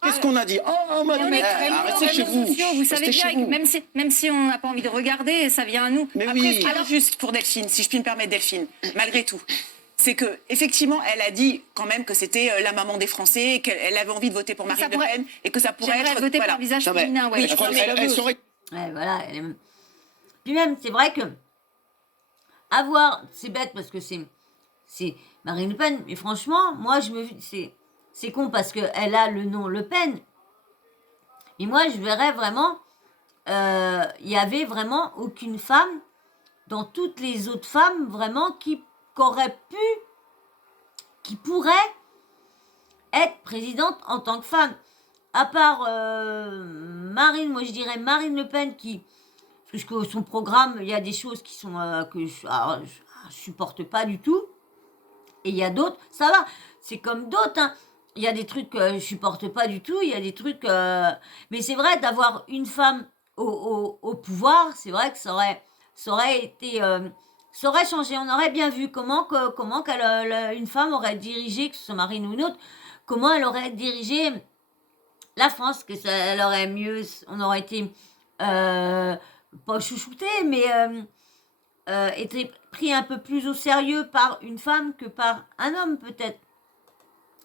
Qu'est-ce qu'on a dit? Oh, Mais on est arrêtez chez vous. sociaux, vous savez Restez bien, chez vous. que même si on n'a pas envie de regarder, ça vient à nous. Mais Après, oui. ce qui est injuste pour Delphine, si je puis me permettre, Delphine, malgré tout, c'est que effectivement, elle a dit quand même que c'était la maman des Français, qu'elle avait envie de voter pour Marine Le pourrait- Pen et que ça pourrait J'aimerais être voter voilà. pour le visage Non, mais- féminin, ouais. oui, je crois elle- qu'elle elle veut. saurait- Ouais, voilà. Puis même, c'est vrai que c'est bête parce que c'est Marine Le Pen, mais franchement, moi, c'est con parce qu'elle a le nom Le Pen. Et moi, je verrais vraiment, il y avait vraiment aucune femme dans toutes les autres femmes vraiment qui pourrait être présidente en tant que femme. À part Marine, moi je dirais Marine Le Pen parce que son programme, il y a des choses qui sont que je supporte pas du tout. Et il y a d'autres, ça va, c'est comme d'autres, hein. Il y a des trucs que je supporte pas du tout, il y a des trucs... Mais c'est vrai, d'avoir une femme au pouvoir, c'est vrai que ça aurait été... ça aurait changé, on aurait bien vu comment une femme aurait dirigé, que ce soit Marine ou une autre, comment elle aurait dirigé la France, que ça, elle aurait mieux... On aurait été... pas chouchouté, mais... été pris un peu plus au sérieux par une femme que par un homme, peut-être.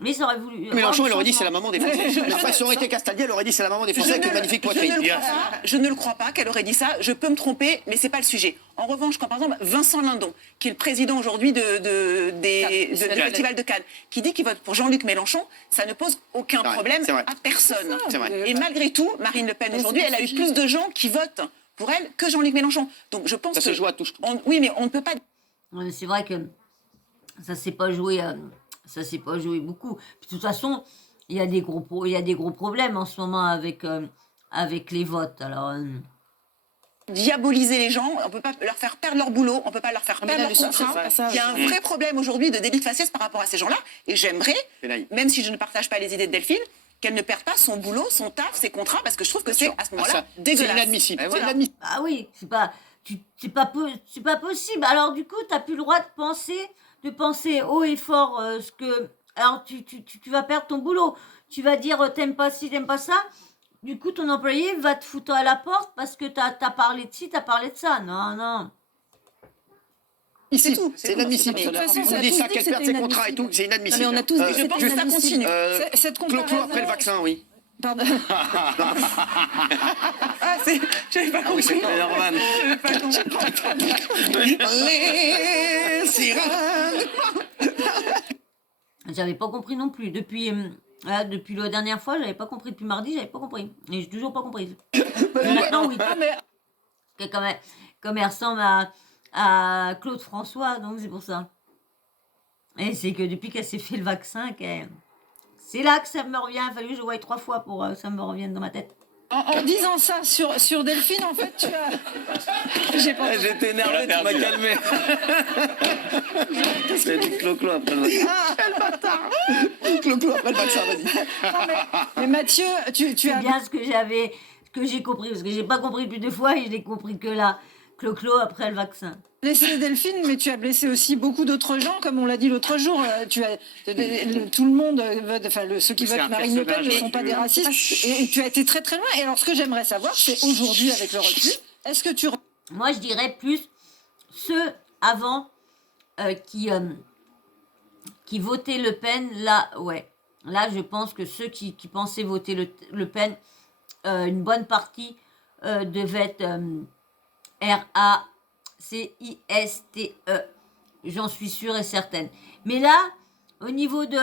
Mais ça aurait voulu... Mélenchon, il aurait dit c'est la maman des Français. Enfin, si on aurait été Castaldi, elle aurait dit c'est la maman des Français avec une magnifique poitrine. Je ne le crois pas qu'elle aurait dit ça. Je peux me tromper, mais c'est pas le sujet. En revanche, quand par exemple Vincent Lindon, qui est le président aujourd'hui du Festival de Cannes, qui dit qu'il vote pour Jean-Luc Mélenchon, ça ne pose aucun problème à personne. C'est vrai. Et malgré tout, Marine Le Pen aujourd'hui, elle a eu plus de gens qui votent pour elle que Jean-Luc Mélenchon. Donc je pense ça se joue à touche. Oui, mais on ne peut pas... C'est vrai que ça s'est pas joué... Ça s'est pas joué beaucoup. Puis, de toute façon, il y a des gros problèmes en ce moment avec les votes. Alors, diaboliser les gens, on peut pas leur faire perdre leur boulot, on peut pas leur faire perdre leur contrat. Il y a un vrai problème aujourd'hui de délit de faciès par rapport à ces gens-là. Et j'aimerais, même si je ne partage pas les idées de Delphine, qu'elle ne perde pas son boulot, son taf, ses contrats, parce que je trouve que c'est à ce moment-là dégueulasse. C'est inadmissible. Voilà. ah oui, c'est pas possible. Alors du coup, t'as plus le droit de penser haut et fort ce que... Alors tu vas perdre ton boulot. Tu vas dire t'aimes pas ci, t'aimes pas ça. Du coup, ton employé va te foutre à la porte parce que t'as parlé de ci, t'as parlé de ça. Non. Ici, C'est tout. C'est inadmissible. De toute façon, Vous on a dites tous ça, dit qu'elle que perde c'était ses contrats et tout, c'est inadmissible. Mais on a tous dit que Je pense que ça continue. Cette Clo-clo comparaison... après le vaccin, oui. Pardon. J'avais pas Ah oui, c'est compris. Norman. Les sirènes. J'avais pas compris non plus. Depuis la dernière fois, j'avais pas compris. Depuis mardi, j'avais pas compris. Et j'ai toujours pas compris. Mais maintenant, oui. Que comme elle ressemble à Claude François, donc c'est pour ça. Et c'est que depuis qu'elle s'est fait le vaccin, c'est là que ça me revient. Il a fallu que je voie 3 fois pour que ça me revienne dans ma tête. En disant ça sur Delphine, en fait, tu as... J'étais énervé, tu m'as calmé. C'est du clo-clo après le vaccin. Clo-clo après le vaccin, vas-y. Mais Mathieu, tu C'est as... bien ce que j'ai compris. Parce que j'ai pas compris depuis 2 fois et je l'ai compris que là. Clo-clo après le vaccin. blessé Delphine, mais tu as blessé aussi beaucoup d'autres gens, comme on l'a dit l'autre jour. Tout le monde, ceux qui votent Marine Le Pen ne sont pas des racistes. Et tu as été très très loin. Et alors, ce que j'aimerais savoir, c'est aujourd'hui, avec le recul, est-ce que tu... Moi, je dirais plus ceux avant qui votaient Le Pen. Là, ouais. Là, je pense que ceux qui pensaient voter Le Pen, une bonne partie devait être RACISTE. J'en suis sûre et certaine. Mais là, au niveau de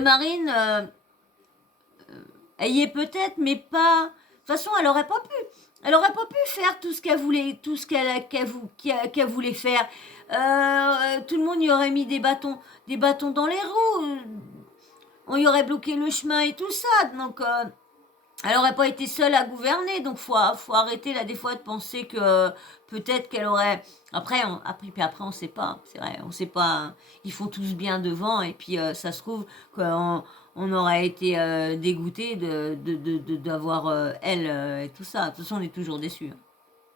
Marine, elle y est peut-être, mais pas... De toute façon, elle n'aurait pas pu. Elle n'aurait pas pu faire tout ce qu'elle voulait, qu'elle voulait faire. Tout le monde y aurait mis des bâtons dans les roues. On y aurait bloqué le chemin et tout ça. Donc, elle n'aurait pas été seule à gouverner. Donc, faut arrêter là des fois de penser que peut-être qu'elle aurait... Après, on sait pas. C'est vrai, on sait pas. Ils font tous bien devant. Et puis, ça se trouve qu'on aurait été dégoûté d'avoir elle et tout ça. De toute façon, on est toujours déçus.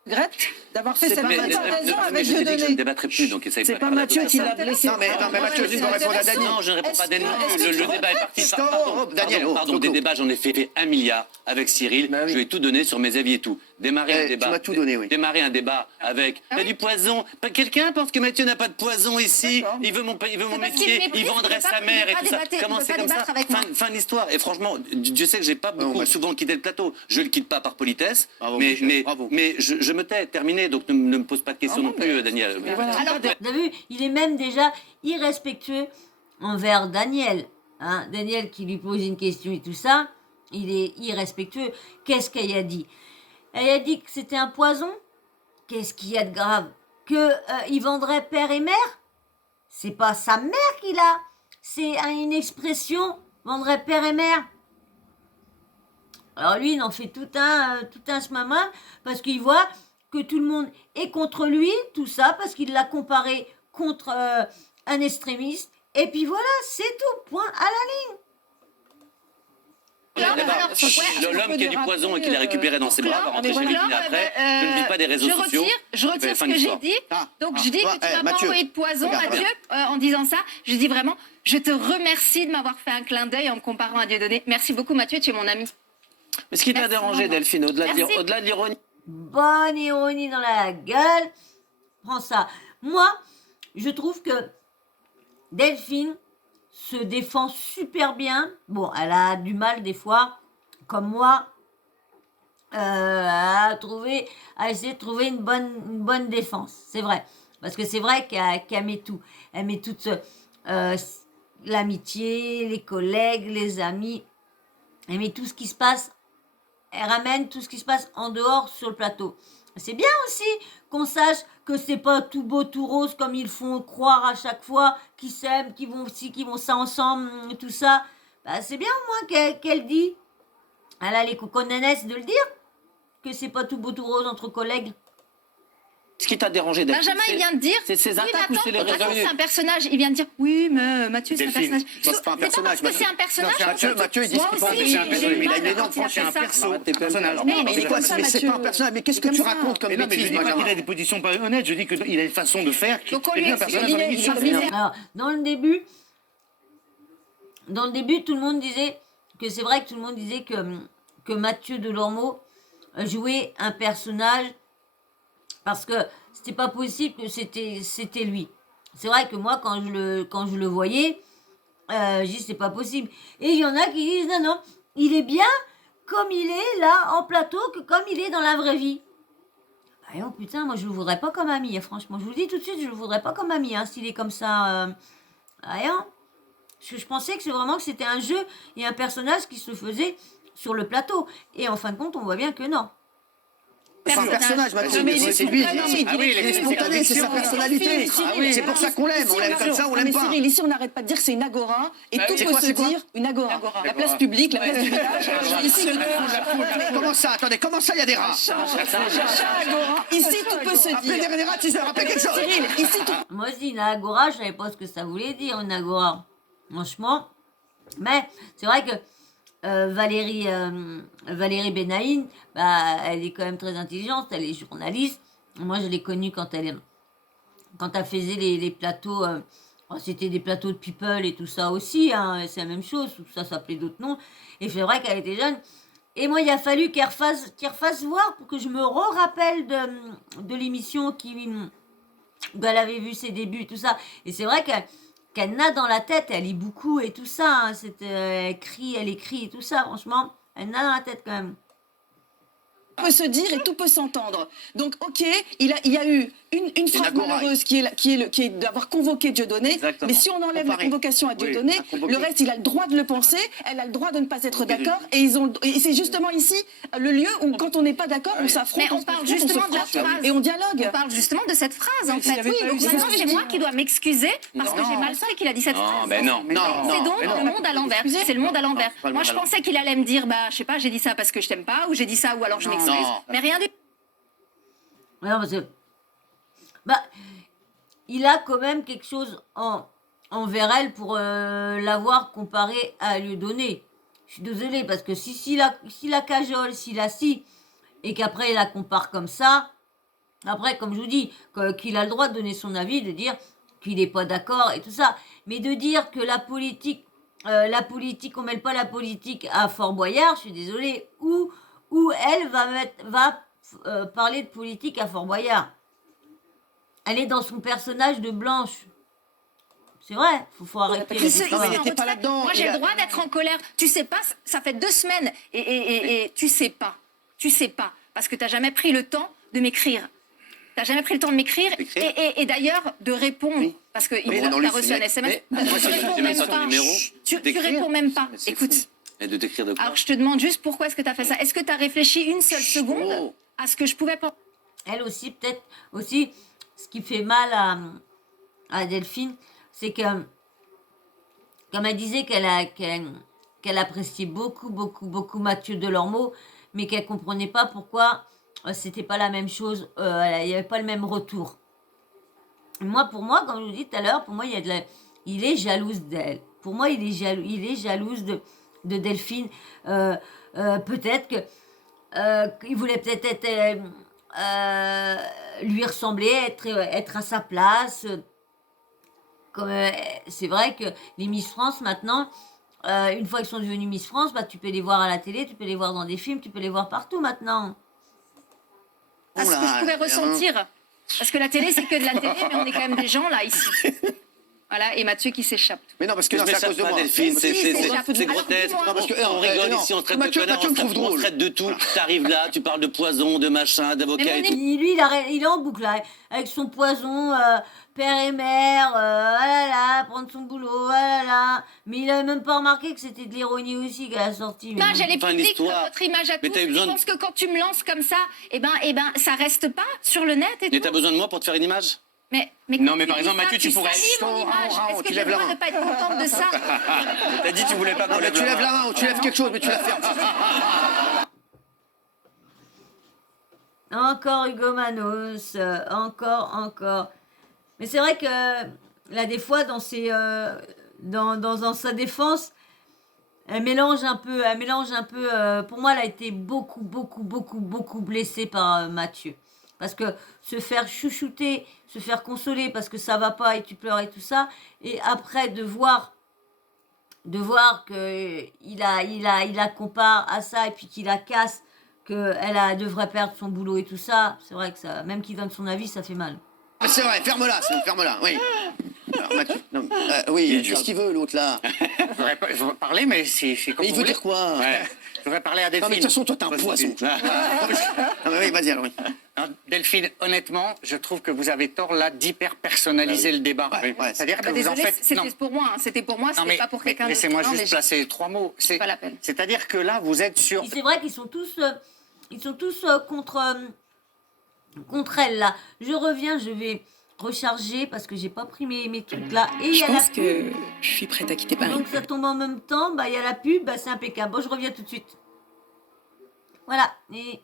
Regrette d'avoir fait cette comparaison avec Je ne Dieudonné. débattrai plus, donc C'est pas Mathieu qui l'a blessé. Non, mais Mathieu, je dois répondre à Daniel. Non, je ne réponds pas à Daniel. Le débat est parti. Stop, Daniel. Pardon, des débats, j'en ai fait 1 milliard avec Cyril. Bah oui. Je lui ai tout donné sur mes avis et tout. démarrer un Tu débat. m'as tout donné, oui. Démarrer un débat avec Ah il y a oui. du poison. Quelqu'un pense que Mathieu n'a pas de poison ici. D'accord. Il veut mon parce qu'il métier. méprise, Il vendrait il veut sa pas- mère il et veut tout pas ça. débattre- Comment il veut c'est pas comme ça débattre avec moi. Fin de l'histoire. Et franchement, Dieu sait que j'ai pas beaucoup Mathieu. souvent quitté le plateau. Je le quitte pas par politesse, Bravo, mais Michel, bravo. je me tais. Terminé. Donc ne me pose pas de questions non plus, Daniel. Mais voilà. Alors, Vous avez vu, il est même déjà irrespectueux envers Daniel. Hein. Daniel qui lui pose une question et tout ça, il est irrespectueux. Qu'est-ce qu'elle a dit? Elle a dit que c'était un poison. Qu'est-ce qu'il y a de grave? Que il vendrait père et mère? C'est pas sa mère qu'il a. C'est une expression, vendrait père et mère. Alors lui, il en fait tout un chemamin parce qu'il voit que tout le monde est contre lui, tout ça, parce qu'il l'a comparé contre un extrémiste. Et puis voilà, c'est tout, point à la ligne. L'homme qui a du poison et qui l'a récupéré dans ses bras va rentrer chez lui Alors, après. Je ne vis pas des réseaux sociaux. Je retire ce que j'ai dit. Donc je dis que tu m'as pas Mathieu, envoyé de poison, regarde, Mathieu, en disant ça. Je dis vraiment, je te remercie de m'avoir fait un clin d'œil en me comparant à Dieudonné. Merci beaucoup, Mathieu, tu es mon ami. Mais ce qui t'a Merci, dérangé, maman. Delphine, Merci. au-delà de l'ironie, Bonne ironie dans la gueule. Prends ça. Moi, je trouve que Delphine se défend super bien. Bon, elle a du mal des fois, comme moi, à essayer de trouver une bonne défense. C'est vrai. Parce que c'est vrai qu'elle met tout. Elle met toute l'amitié, les collègues, les amis. Elle met tout ce qui se passe. Elle ramène tout ce qui se passe en dehors sur le plateau. C'est bien aussi qu'on sache que c'est pas tout beau, tout rose comme ils font croire à chaque fois, qu'ils s'aiment, qu'ils vont ci, qu'ils vont ça ensemble, tout ça. Bah, c'est bien au moins qu'elle dit. Elle a les coconanesses de le dire, que c'est pas tout beau, tout rose entre collègues. ce qui t'a dérangé, Delphine, Benjamin, il vient de dire. c'est ces Oui, attaques mais ou c'est les attends, réseaux? c'est un personnage. Il vient de dire oui, mais Mathieu, c'est un Delphine, personnage. c'est pas un personnage, parce que c'est un personnage. Mathieu, il dit Moi ce qu'il pense. aussi, C'est un j'ai personnage, eu mais il a mal une énorme quand il a franchise, fait un ça. perso. T'es personnage. Non, Mais mais c'est quoi, comme ça, mais c'est Mathieu. pas un personnage. Mais qu'est-ce C'est que tu comme ça. racontes comme Mais non, mais je bêtise, dis pas qu'il Benjamin? a des positions pas honnêtes, je dis qu'il a une façon de faire qui Donc, on est lui bien un explique, personnage dans il est- l'émission. il est- Alors, dans le début, tout le monde disait que c'est vrai que tout le monde disait que Mathieu Delormeau jouait un personnage parce que c'était pas possible que c'était lui. C'est vrai que moi, quand je le voyais, je dis c'est pas possible. Et il y en a qui disent non, il est bien comme il est là en plateau que comme il est dans la vraie vie. Oh putain, moi je le voudrais pas comme ami, hein, franchement. Je vous le dis tout de suite, je le voudrais pas comme ami, hein, s'il est comme ça. Rien. Parce que je pensais que c'est vraiment que c'était un jeu et un personnage qui se faisait sur le plateau. Et en fin de compte, on voit bien que non. C'est pas un personnage, Mathieu. mais il est C'est lui. spontané, Ah oui, il est spontané, c'est sa personnalité. C'est pour ça qu'on l'aime. On l'aime comme ça, on l'aime pas. Cyril, ici, on n'arrête pas de dire que c'est une agora et tout c'est peut quoi, se c'est quoi dire une agora. La place publique, la place du village. Ici, Comment ça? Attendez, comment ça, il y a des rats? ici, tout peut se Appelez dire. des rats, tu leur rappelles quelque chose? Cyril, ici, tout Moi aussi, une agora, je savais pas ce que ça voulait dire, une agora. Franchement. Mais c'est vrai que Valérie Benaïn, bah, elle est quand même très intelligente, elle est journaliste. Moi, je l'ai connue quand elle faisait les plateaux, c'était des plateaux de People et tout ça aussi, hein, c'est la même chose, ça s'appelait d'autres noms. Et c'est vrai qu'elle était jeune. Et moi, il a fallu qu'elle refasse voir pour que je me rappelle de l'émission où elle avait vu ses débuts et tout ça. Et c'est vrai qu'elle n'a dans la tête, elle lit beaucoup et tout ça. Hein, elle écrit et tout ça, franchement. Elle n'a dans la tête quand même. peut se dire et tout peut s'entendre. Donc, ok, il y a eu une phrase agora. malheureuse qui est d'avoir convoqué Dieudonné. Exactement. Mais si on enlève la Comparé. convocation à Dieudonné, à convoquer. le reste, il a le droit de le penser, elle a le droit de ne pas être d'accord. Et c'est justement ici le lieu où, quand on n'est pas d'accord, on s'affronte. Mais on se parle confronte, justement se de la frotte phrase. et on dialogue. On parle justement de cette phrase, en fait. Oui, donc Maintenant, c'est c'est moi qui dois m'excuser parce que Non. j'ai mal fait qu'il a dit cette Non, phrase. ben non. C'est donc le monde à l'envers. C'est le monde à l'envers. pas le Moi, monde je à pensais qu'il allait me dire, bah, je sais pas, j'ai dit ça parce que je t'aime pas, ou j'ai dit ça, ou alors je m'excuse. Non. Mais rien du tout. Non, parce que, bah, il a quand même quelque chose envers elle pour l'avoir comparé à Dieudonné. Je suis désolée, parce que si la cajole, et qu'après il la compare comme ça, après, comme je vous dis, qu'il a le droit de donner son avis, de dire qu'il n'est pas d'accord et tout ça, mais de dire que la politique, on mêle pas la politique à Fort Boyard, je suis désolée, où elle va parler de politique à Fort Boyard. Elle est dans son personnage de Blanche. C'est vrai, faut arrêter. Il se- Non, mais il il se- était pas là-dedans. Moi, j'ai le droit d'être en colère. Tu sais pas, ça fait 2 semaines et tu sais pas. Tu sais pas. Parce que tu n'as jamais pris le temps de m'écrire. Tu n'as jamais pris le temps de m'écrire et d'ailleurs de répondre. Oui. Parce que Mais tu dans as le reçu un signet. SMS. Mais moi, Tu si réponds j'ai même même pas ton pas. numéro, Tu d'écrire. réponds même pas. Mais c'est Écoute. fou. Et de t'écrire de quoi? Alors, je te demande juste pourquoi est-ce que tu as fait ça. Est-ce que tu as réfléchi une seule seconde à ce que je pouvais penser? Elle aussi, peut-être aussi, ce qui fait mal à Delphine, c'est que, comme elle disait qu'elle appréciait beaucoup Mathieu Delormeau, mais qu'elle comprenait pas pourquoi c'était pas la même chose, il n'y avait pas le même retour. Pour moi, comme je vous dis tout à l'heure, pour moi, il est jalouse d'elle. Pour moi, il est jalouse de Delphine. Peut-être que il voulait peut-être lui ressembler, être à sa place. C'est vrai que les Miss France maintenant, une fois qu'ils sont devenus Miss France, bah, tu peux les voir à la télé, tu peux les voir dans des films, tu peux les voir partout maintenant. à ce que je pouvais ressentir. Parce que la télé, c'est que de la télé, mais on est quand même des gens là, ici. Voilà, et Mathieu qui s'échappe. Mais non, parce que Je là, c'est à m'échappe cause de pas, moi. Delphine, Si, c'est grotesque. Non, parce que, On rigole non, ici, on se traite Mathieu- de connard, Mathieu me trouve on se drôle. traite de tout. T'arrives là, tu parles de poison, de machin, d'avocat Mais et mon tout. Lui, il est en boucle, là, avec son poison, père et mère, ah là là, prendre son boulot, ah là là. Mais il avait même pas remarqué que c'était de l'ironie aussi qu'elle a sorti. Mais L'image, bon. elle est Enfin, publique, l'histoire. votre image à Mais tous. t'as eu besoin Je de- pense que quand tu me lances comme ça, eh ben, ça reste pas sur le net et Mais tout. t'as besoin de moi pour te faire une image? Mais Non, quand mais tu par dis exemple, ça, Mathieu, tu pourrais- salis mon image. Raon, Est-ce tu que j'ai lèves le la droit main. de pas être contente de ça? T'as dit tu voulais pas qu'on Non, mais lève tu la lèves la main ou tu lèves quelque chose, mais tu la fermes. Encore Hugo Manos, encore. Mais c'est vrai que là, des fois, dans sa défense, elle mélange un peu. Pour moi, elle a été beaucoup blessée par Mathieu. Parce que se faire chouchouter, se faire consoler parce que ça va pas et tu pleures et tout ça, et après de voir que il la compare à ça et puis qu'il la casse, qu'elle devrait perdre son boulot et tout ça, c'est vrai que ça, même qu'il donne son avis, ça fait mal. Mais c'est vrai, ferme-la, ferme-la, oui. Alors, Mathieu, non, oui, qu'est-ce qu'il veut, l'autre, là? Je voudrais parler, mais c'est comme Mais il vous veut voulez. dire quoi? Je voudrais parler à Non, Delphine. mais de toute façon, toi, t'es un poison. Non, mais oui, vas-y, alors, oui. Non, Delphine, honnêtement, je trouve que vous avez tort là d'hyper-personnaliser le débat. Ouais, ouais. C'est-à-dire que Bah, vous en désolée, faites... c'était pour moi. Hein. C'était pour moi, Non, c'était mais pas pour quelqu'un d'autre. laissez-moi Non, mais juste placer 3 mots. C'est pas la peine. C'est-à-dire que là, vous êtes sur... Et c'est vrai qu'ils sont tous contre elle là. Je reviens, je vais recharger parce que j'ai pas pris mes trucs là. Et il y Je a la pense pub. que je suis prête à quitter Paris. Donc ça tombe en même temps, bah il y a la pub, bah c'est impeccable. Bon, je reviens tout de suite. Voilà. Et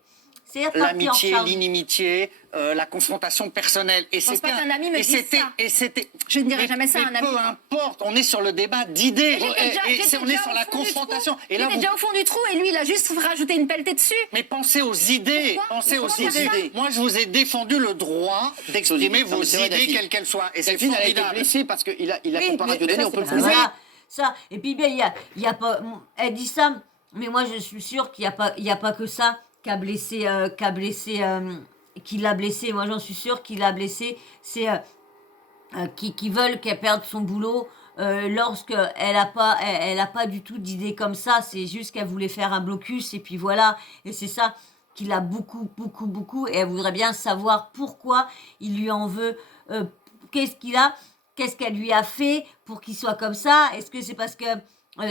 c'est reparti en L'amitié, charge. l'inimitié, la confrontation personnelle. Et pense pas qu'un ami me dise ça. Et c'était... Je ne dirai mais- jamais ça à un mais ami. peu importe, on est sur le débat d'idées. J'étais On est déjà sur au la fond du confrontation. trou. Et là, J'étais vous... déjà au fond du trou et lui, il a juste rajouté une pelletée dessus. Mais pensez aux idées. Pourquoi Pensez aux Pourquoi faire idées. Moi, je vous ai défendu le droit d'exprimer Non, vos mais c'est vrai, idées, Delphine. quelles qu'elles soient. Et c'est Delphine, elle a été formidable. blessée parce qu'il a Oui, comparé à mais Dieudonné, ça, on peut le c'est Ah, pas prouver. voilà, ça. Et puis bien, il y a pas. Elle dit ça, mais moi je suis sûre qu'il y a pas que ça qui l'a blessé. Moi j'en suis sûre qu'il l'a blessé. C'est qui veulent qu'elle perde son boulot. Lorsque elle a pas du tout d'idée comme ça, c'est juste qu'elle voulait faire un blocus et puis voilà. Et c'est ça qui l'a beaucoup et elle voudrait bien savoir pourquoi il lui en veut. Qu'est-ce qu'elle lui a fait pour qu'il soit comme ça? Est-ce que c'est parce que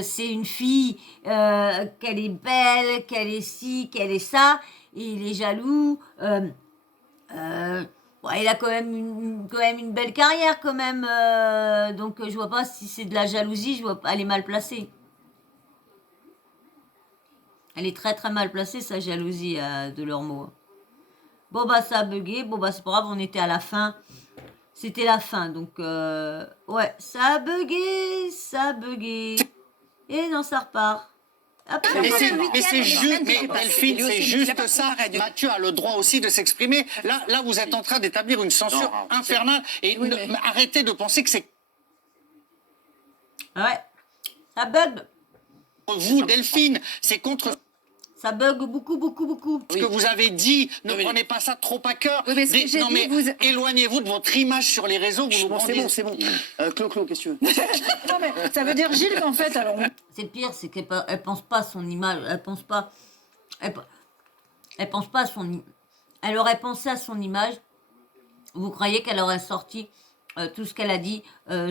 c'est une fille, qu'elle est belle, qu'elle est ci, qu'elle est ça, et il est jaloux? Bon, il a quand même une belle carrière quand même, donc je vois pas si c'est de la jalousie, je vois pas, elle est mal placée. Elle est très mal placée, sa jalousie de leurs mots. Bon bah ça a bugué, bon bah c'est pas grave, on était à la fin. C'était la fin, donc ouais, ça a bugué. Et non, ça repart. Hop, ça Mais repart. c'est juste, mais Delphine, Delphine, c'est juste ça. Mathieu a le droit aussi de s'exprimer. Là, vous êtes en train d'établir une censure infernale. Et arrêtez de penser que c'est Ouais, ça bug. contre vous, Delphine. C'est contre... Ça bug beaucoup, beaucoup, beaucoup. Ce que vous avez dit, ne prenez pas ça trop à cœur. Oui, mais ce que j'ai Non, dit, mais vous- éloignez-vous de votre image sur les réseaux. Vous nous Bon, c'est rendez- bon, c'est bon. Clo, qu'est-ce que tu veux? Non, mais ça veut dire, Gilles, qu'en fait, alors, C'est pire, c'est qu'elle pense pas à son image. Elle pense pas à son. Elle aurait pensé à son image. Vous croyez qu'elle aurait sorti tout ce qu'elle a dit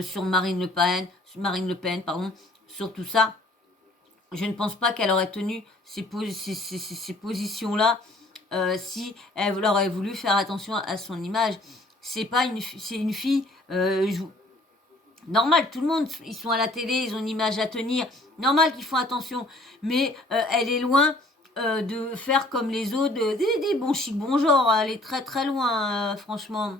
sur Marine Le Pen, pardon, sur tout ça? Je ne pense pas qu'elle aurait tenu ces positions-là si elle aurait voulu faire attention à son image. C'est une fille. Normal, tout le monde, ils sont à la télé, ils ont une image à tenir. Normal qu'ils font attention. Mais elle est loin de faire comme les autres, des bons chic, bon genre. Elle est très très loin, franchement.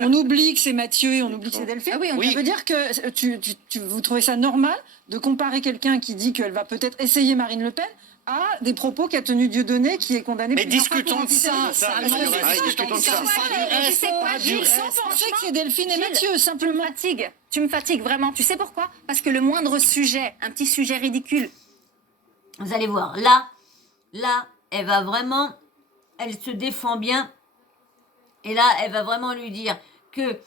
on oublie que c'est Mathieu et on oublie que c'est Delphine. Ah oui, Ça veut dire que vous trouvez ça normal de comparer quelqu'un qui dit qu'elle va peut-être essayer Marine Le Pen à des propos qu'a tenu Dieudonné, qui est condamné Mais plusieurs fois discutons pour de ça, antisémitisme. ça, Ah, non, c'est mais ça, discutons de ça. c'est Tu sais quoi, Gilles, sans penser que c'est Delphine et Gilles, Mathieu, simplement. Tu me fatigues vraiment. Tu sais pourquoi? Parce que le moindre sujet, un petit sujet ridicule, Vous allez voir, là, elle va vraiment, elle se défend bien. Et là, elle va vraiment lui dire que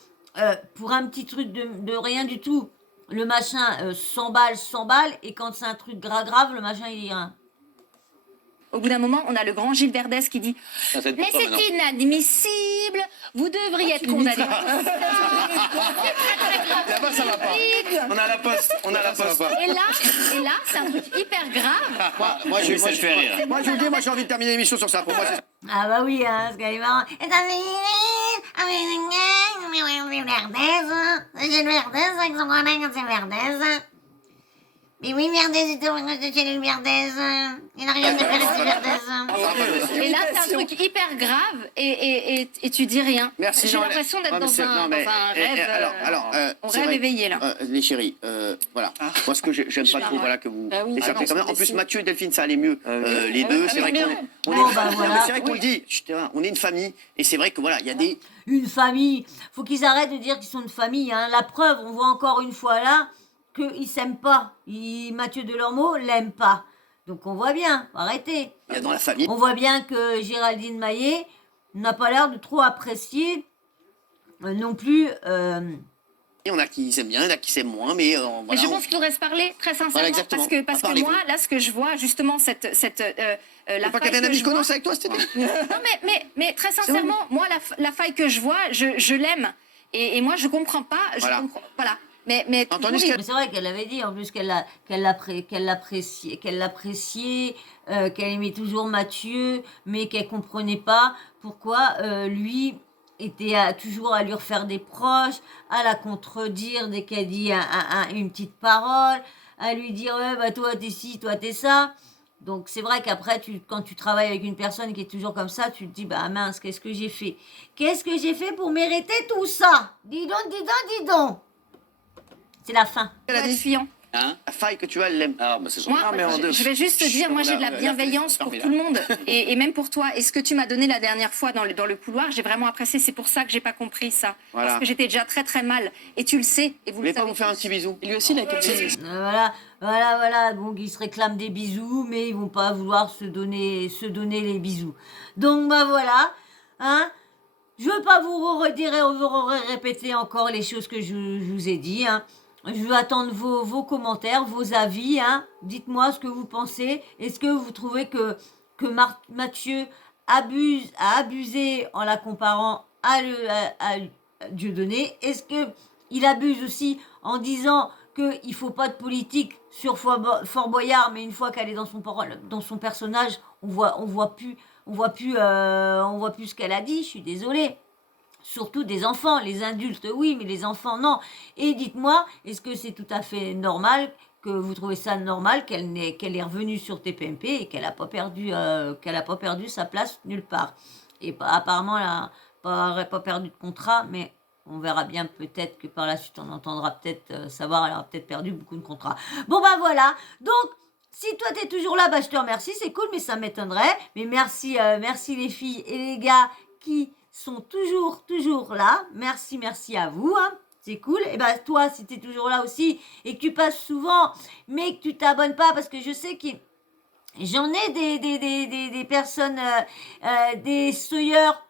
pour un petit truc de rien du tout, le machin 100 balles, et quand c'est un truc grave, le machin il dit rien. au bout d'un moment, on a le grand Gilles Verdez qui dit Ça, c'est « Mais pour toi, maintenant. c'est inadmissible, vous devriez être condamné. » Là-bas, ça va pas. On a la poste, on a la poste. Et là, c'est un truc hyper grave. Moi, je Ça le fait rire. Moi, je vous le dis, moi, j'ai envie de terminer l'émission sur ça. Pour moi, c'est Ah bah oui, hein, ce qu'elle est marrant. Mais oui, Verdez, il n'a rien de faire ici, Verdez. Et là, c'est un truc hyper grave et tu dis rien. Merci, J'ai Jean- l'impression d'être Ouais, mais dans c'est- un non, mais- dans un et- et rêve. On c'est rêve vrai. éveillé, là. Les chéris, voilà. Moi, ce que j'aime pas trop, voilà, que vous laissez appeler comme ça. En plus, Mathieu et Delphine, ça allait mieux. Les deux, c'est vrai qu'on est. Bon, Non, bah, mais voilà. c'est vrai qu'on le dit. On est une famille, et c'est vrai que voilà, il y a des. Une famille. Faut qu'ils arrêtent de dire qu'ils sont une famille. Hein. La preuve, on voit encore une fois là qu'ils s'aiment pas. Mathieu Delormeau l'aime pas. Donc on voit bien, arrêtez. Il y a dans la famille. On voit bien que Géraldine Maillet n'a pas l'air de trop apprécier non plus. Il y en a qui s'aiment bien, il y en a qui s'aiment moins, mais Mais voilà. je pense qu'il faudrait se parler très sincèrement Voilà, exactement. parce que Parlez-vous. moi là ce que je vois justement la Faut pas faille qu'il y ait un que ami je qui vois, commence avec toi, c'était bien. non mais très sincèrement moi la faille que je vois je l'aime et moi je comprends pas Voilà. voilà mais Entendu ce toujours, qu'elle- Mais c'est vrai qu'elle l'avait dit en plus qu'elle l'appréciait, qu'elle aimait toujours Mathieu, mais qu'elle comprenait pas pourquoi lui était toujours à lui refaire des proches, à la contredire dès qu'elle dit une petite parole, à lui dire ouais bah toi t'es ci, toi t'es ça. Donc c'est vrai qu'après quand tu travailles avec une personne qui est toujours comme ça, tu te dis bah mince, qu'est-ce que j'ai fait? Qu'est-ce que j'ai fait pour mériter tout ça? Dis donc. C'est la fin. Elle a dit fuyant. Hein? la faille que tu as, elle l'aime. Ah, bah c'est Moi, gentil. je vais juste te dire, moi j'ai de la bienveillance pour tout le monde et même pour toi. Et ce que tu m'as donné la dernière fois dans le couloir, j'ai vraiment apprécié. C'est pour ça que j'ai pas compris ça. Voilà. Parce que j'étais déjà très très mal. Et tu le sais. Et vous Vous le voulez pas savez. vous faire un petit bisou? Lui aussi, il a quelques Voilà. Donc ils se réclament des bisous, mais ils vont pas vouloir se donner les bisous. Donc bah voilà, hein. Je veux pas vous répéter encore les choses que je vous ai dit, hein. Je veux attendre vos commentaires, vos avis, hein. Dites-moi ce que vous pensez. Est-ce que vous trouvez que Mathieu a abusé en la comparant à Dieudonné? Est-ce que il abuse aussi en disant qu'il faut pas de politique sur Fort Boyard, mais une fois qu'elle est dans son personnage, on voit plus ce qu'elle a dit. Je suis désolée. Surtout des enfants, les adultes oui, mais les enfants non. Et dites-moi, est-ce que c'est tout à fait normal, que vous trouvez ça normal qu'elle est revenue sur TPMP et qu'elle n'a pas perdu sa place nulle part? Et apparemment elle n'aurait pas perdu de contrat, mais on verra bien, peut-être que par la suite on entendra peut-être savoir, elle aura peut-être perdu beaucoup de contrats. Bon bah voilà, donc si toi t'es toujours là, bah je te remercie, c'est cool, mais ça m'étonnerait. Mais merci les filles et les gars qui sont toujours là. Merci à vous, hein. C'est cool. Et ben toi, si t'es toujours là aussi et que tu passes souvent, mais que tu t'abonnes pas, parce que je sais qu'il J'en ai des personnes, des soyeurs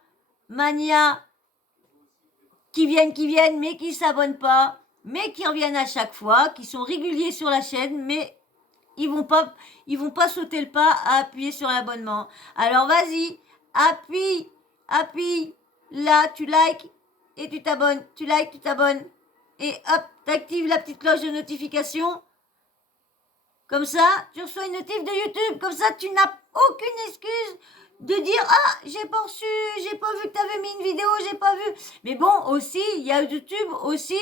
mania qui viennent, mais qui s'abonnent pas, mais qui reviennent à chaque fois, qui sont réguliers sur la chaîne, mais ils vont pas sauter le pas à appuyer sur l'abonnement. Alors vas-y, appuie, là, tu likes et tu t'abonnes, tu likes, tu t'abonnes, et hop, t'actives la petite cloche de notification. Comme ça, tu reçois une notif de YouTube. Comme ça, tu n'as aucune excuse de dire « Ah, j'ai pas reçu, j'ai pas vu que t'avais mis une vidéo, j'ai pas vu. » Mais bon, aussi, il y a YouTube aussi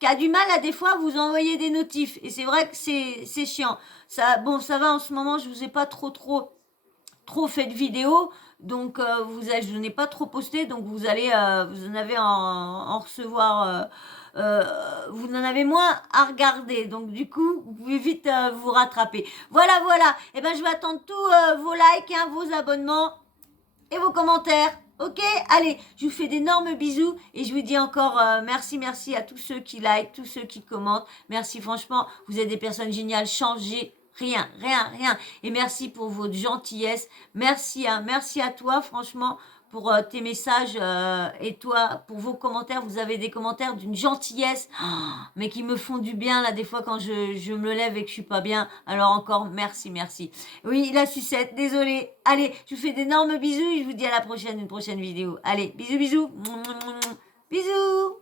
qui a du mal à des fois vous envoyer des notifs. Et c'est vrai que c'est chiant. Ça va en ce moment, je vous ai pas trop fait de vidéos. Donc, je n'ai pas trop posté. Donc, vous en avez en recevoir... vous en avez moins à regarder. Donc, du coup, vous pouvez vite vous rattraper. Voilà. Et ben, je vais attendre tous vos likes, hein, vos abonnements et vos commentaires. Ok, allez, je vous fais d'énormes bisous et je vous dis encore merci à tous ceux qui likent, tous ceux qui commentent. Merci, franchement, vous êtes des personnes géniales. Changez rien. Et merci pour votre gentillesse. Merci à toi, franchement, pour tes messages et toi, pour vos commentaires. Vous avez des commentaires d'une gentillesse, mais qui me font du bien, là, des fois, quand je me lève et que je suis pas bien. Alors encore, merci. Oui, la sucette, désolée. Allez, je vous fais d'énormes bisous et je vous dis à la prochaine, une prochaine vidéo. Allez, bisous. Bisous.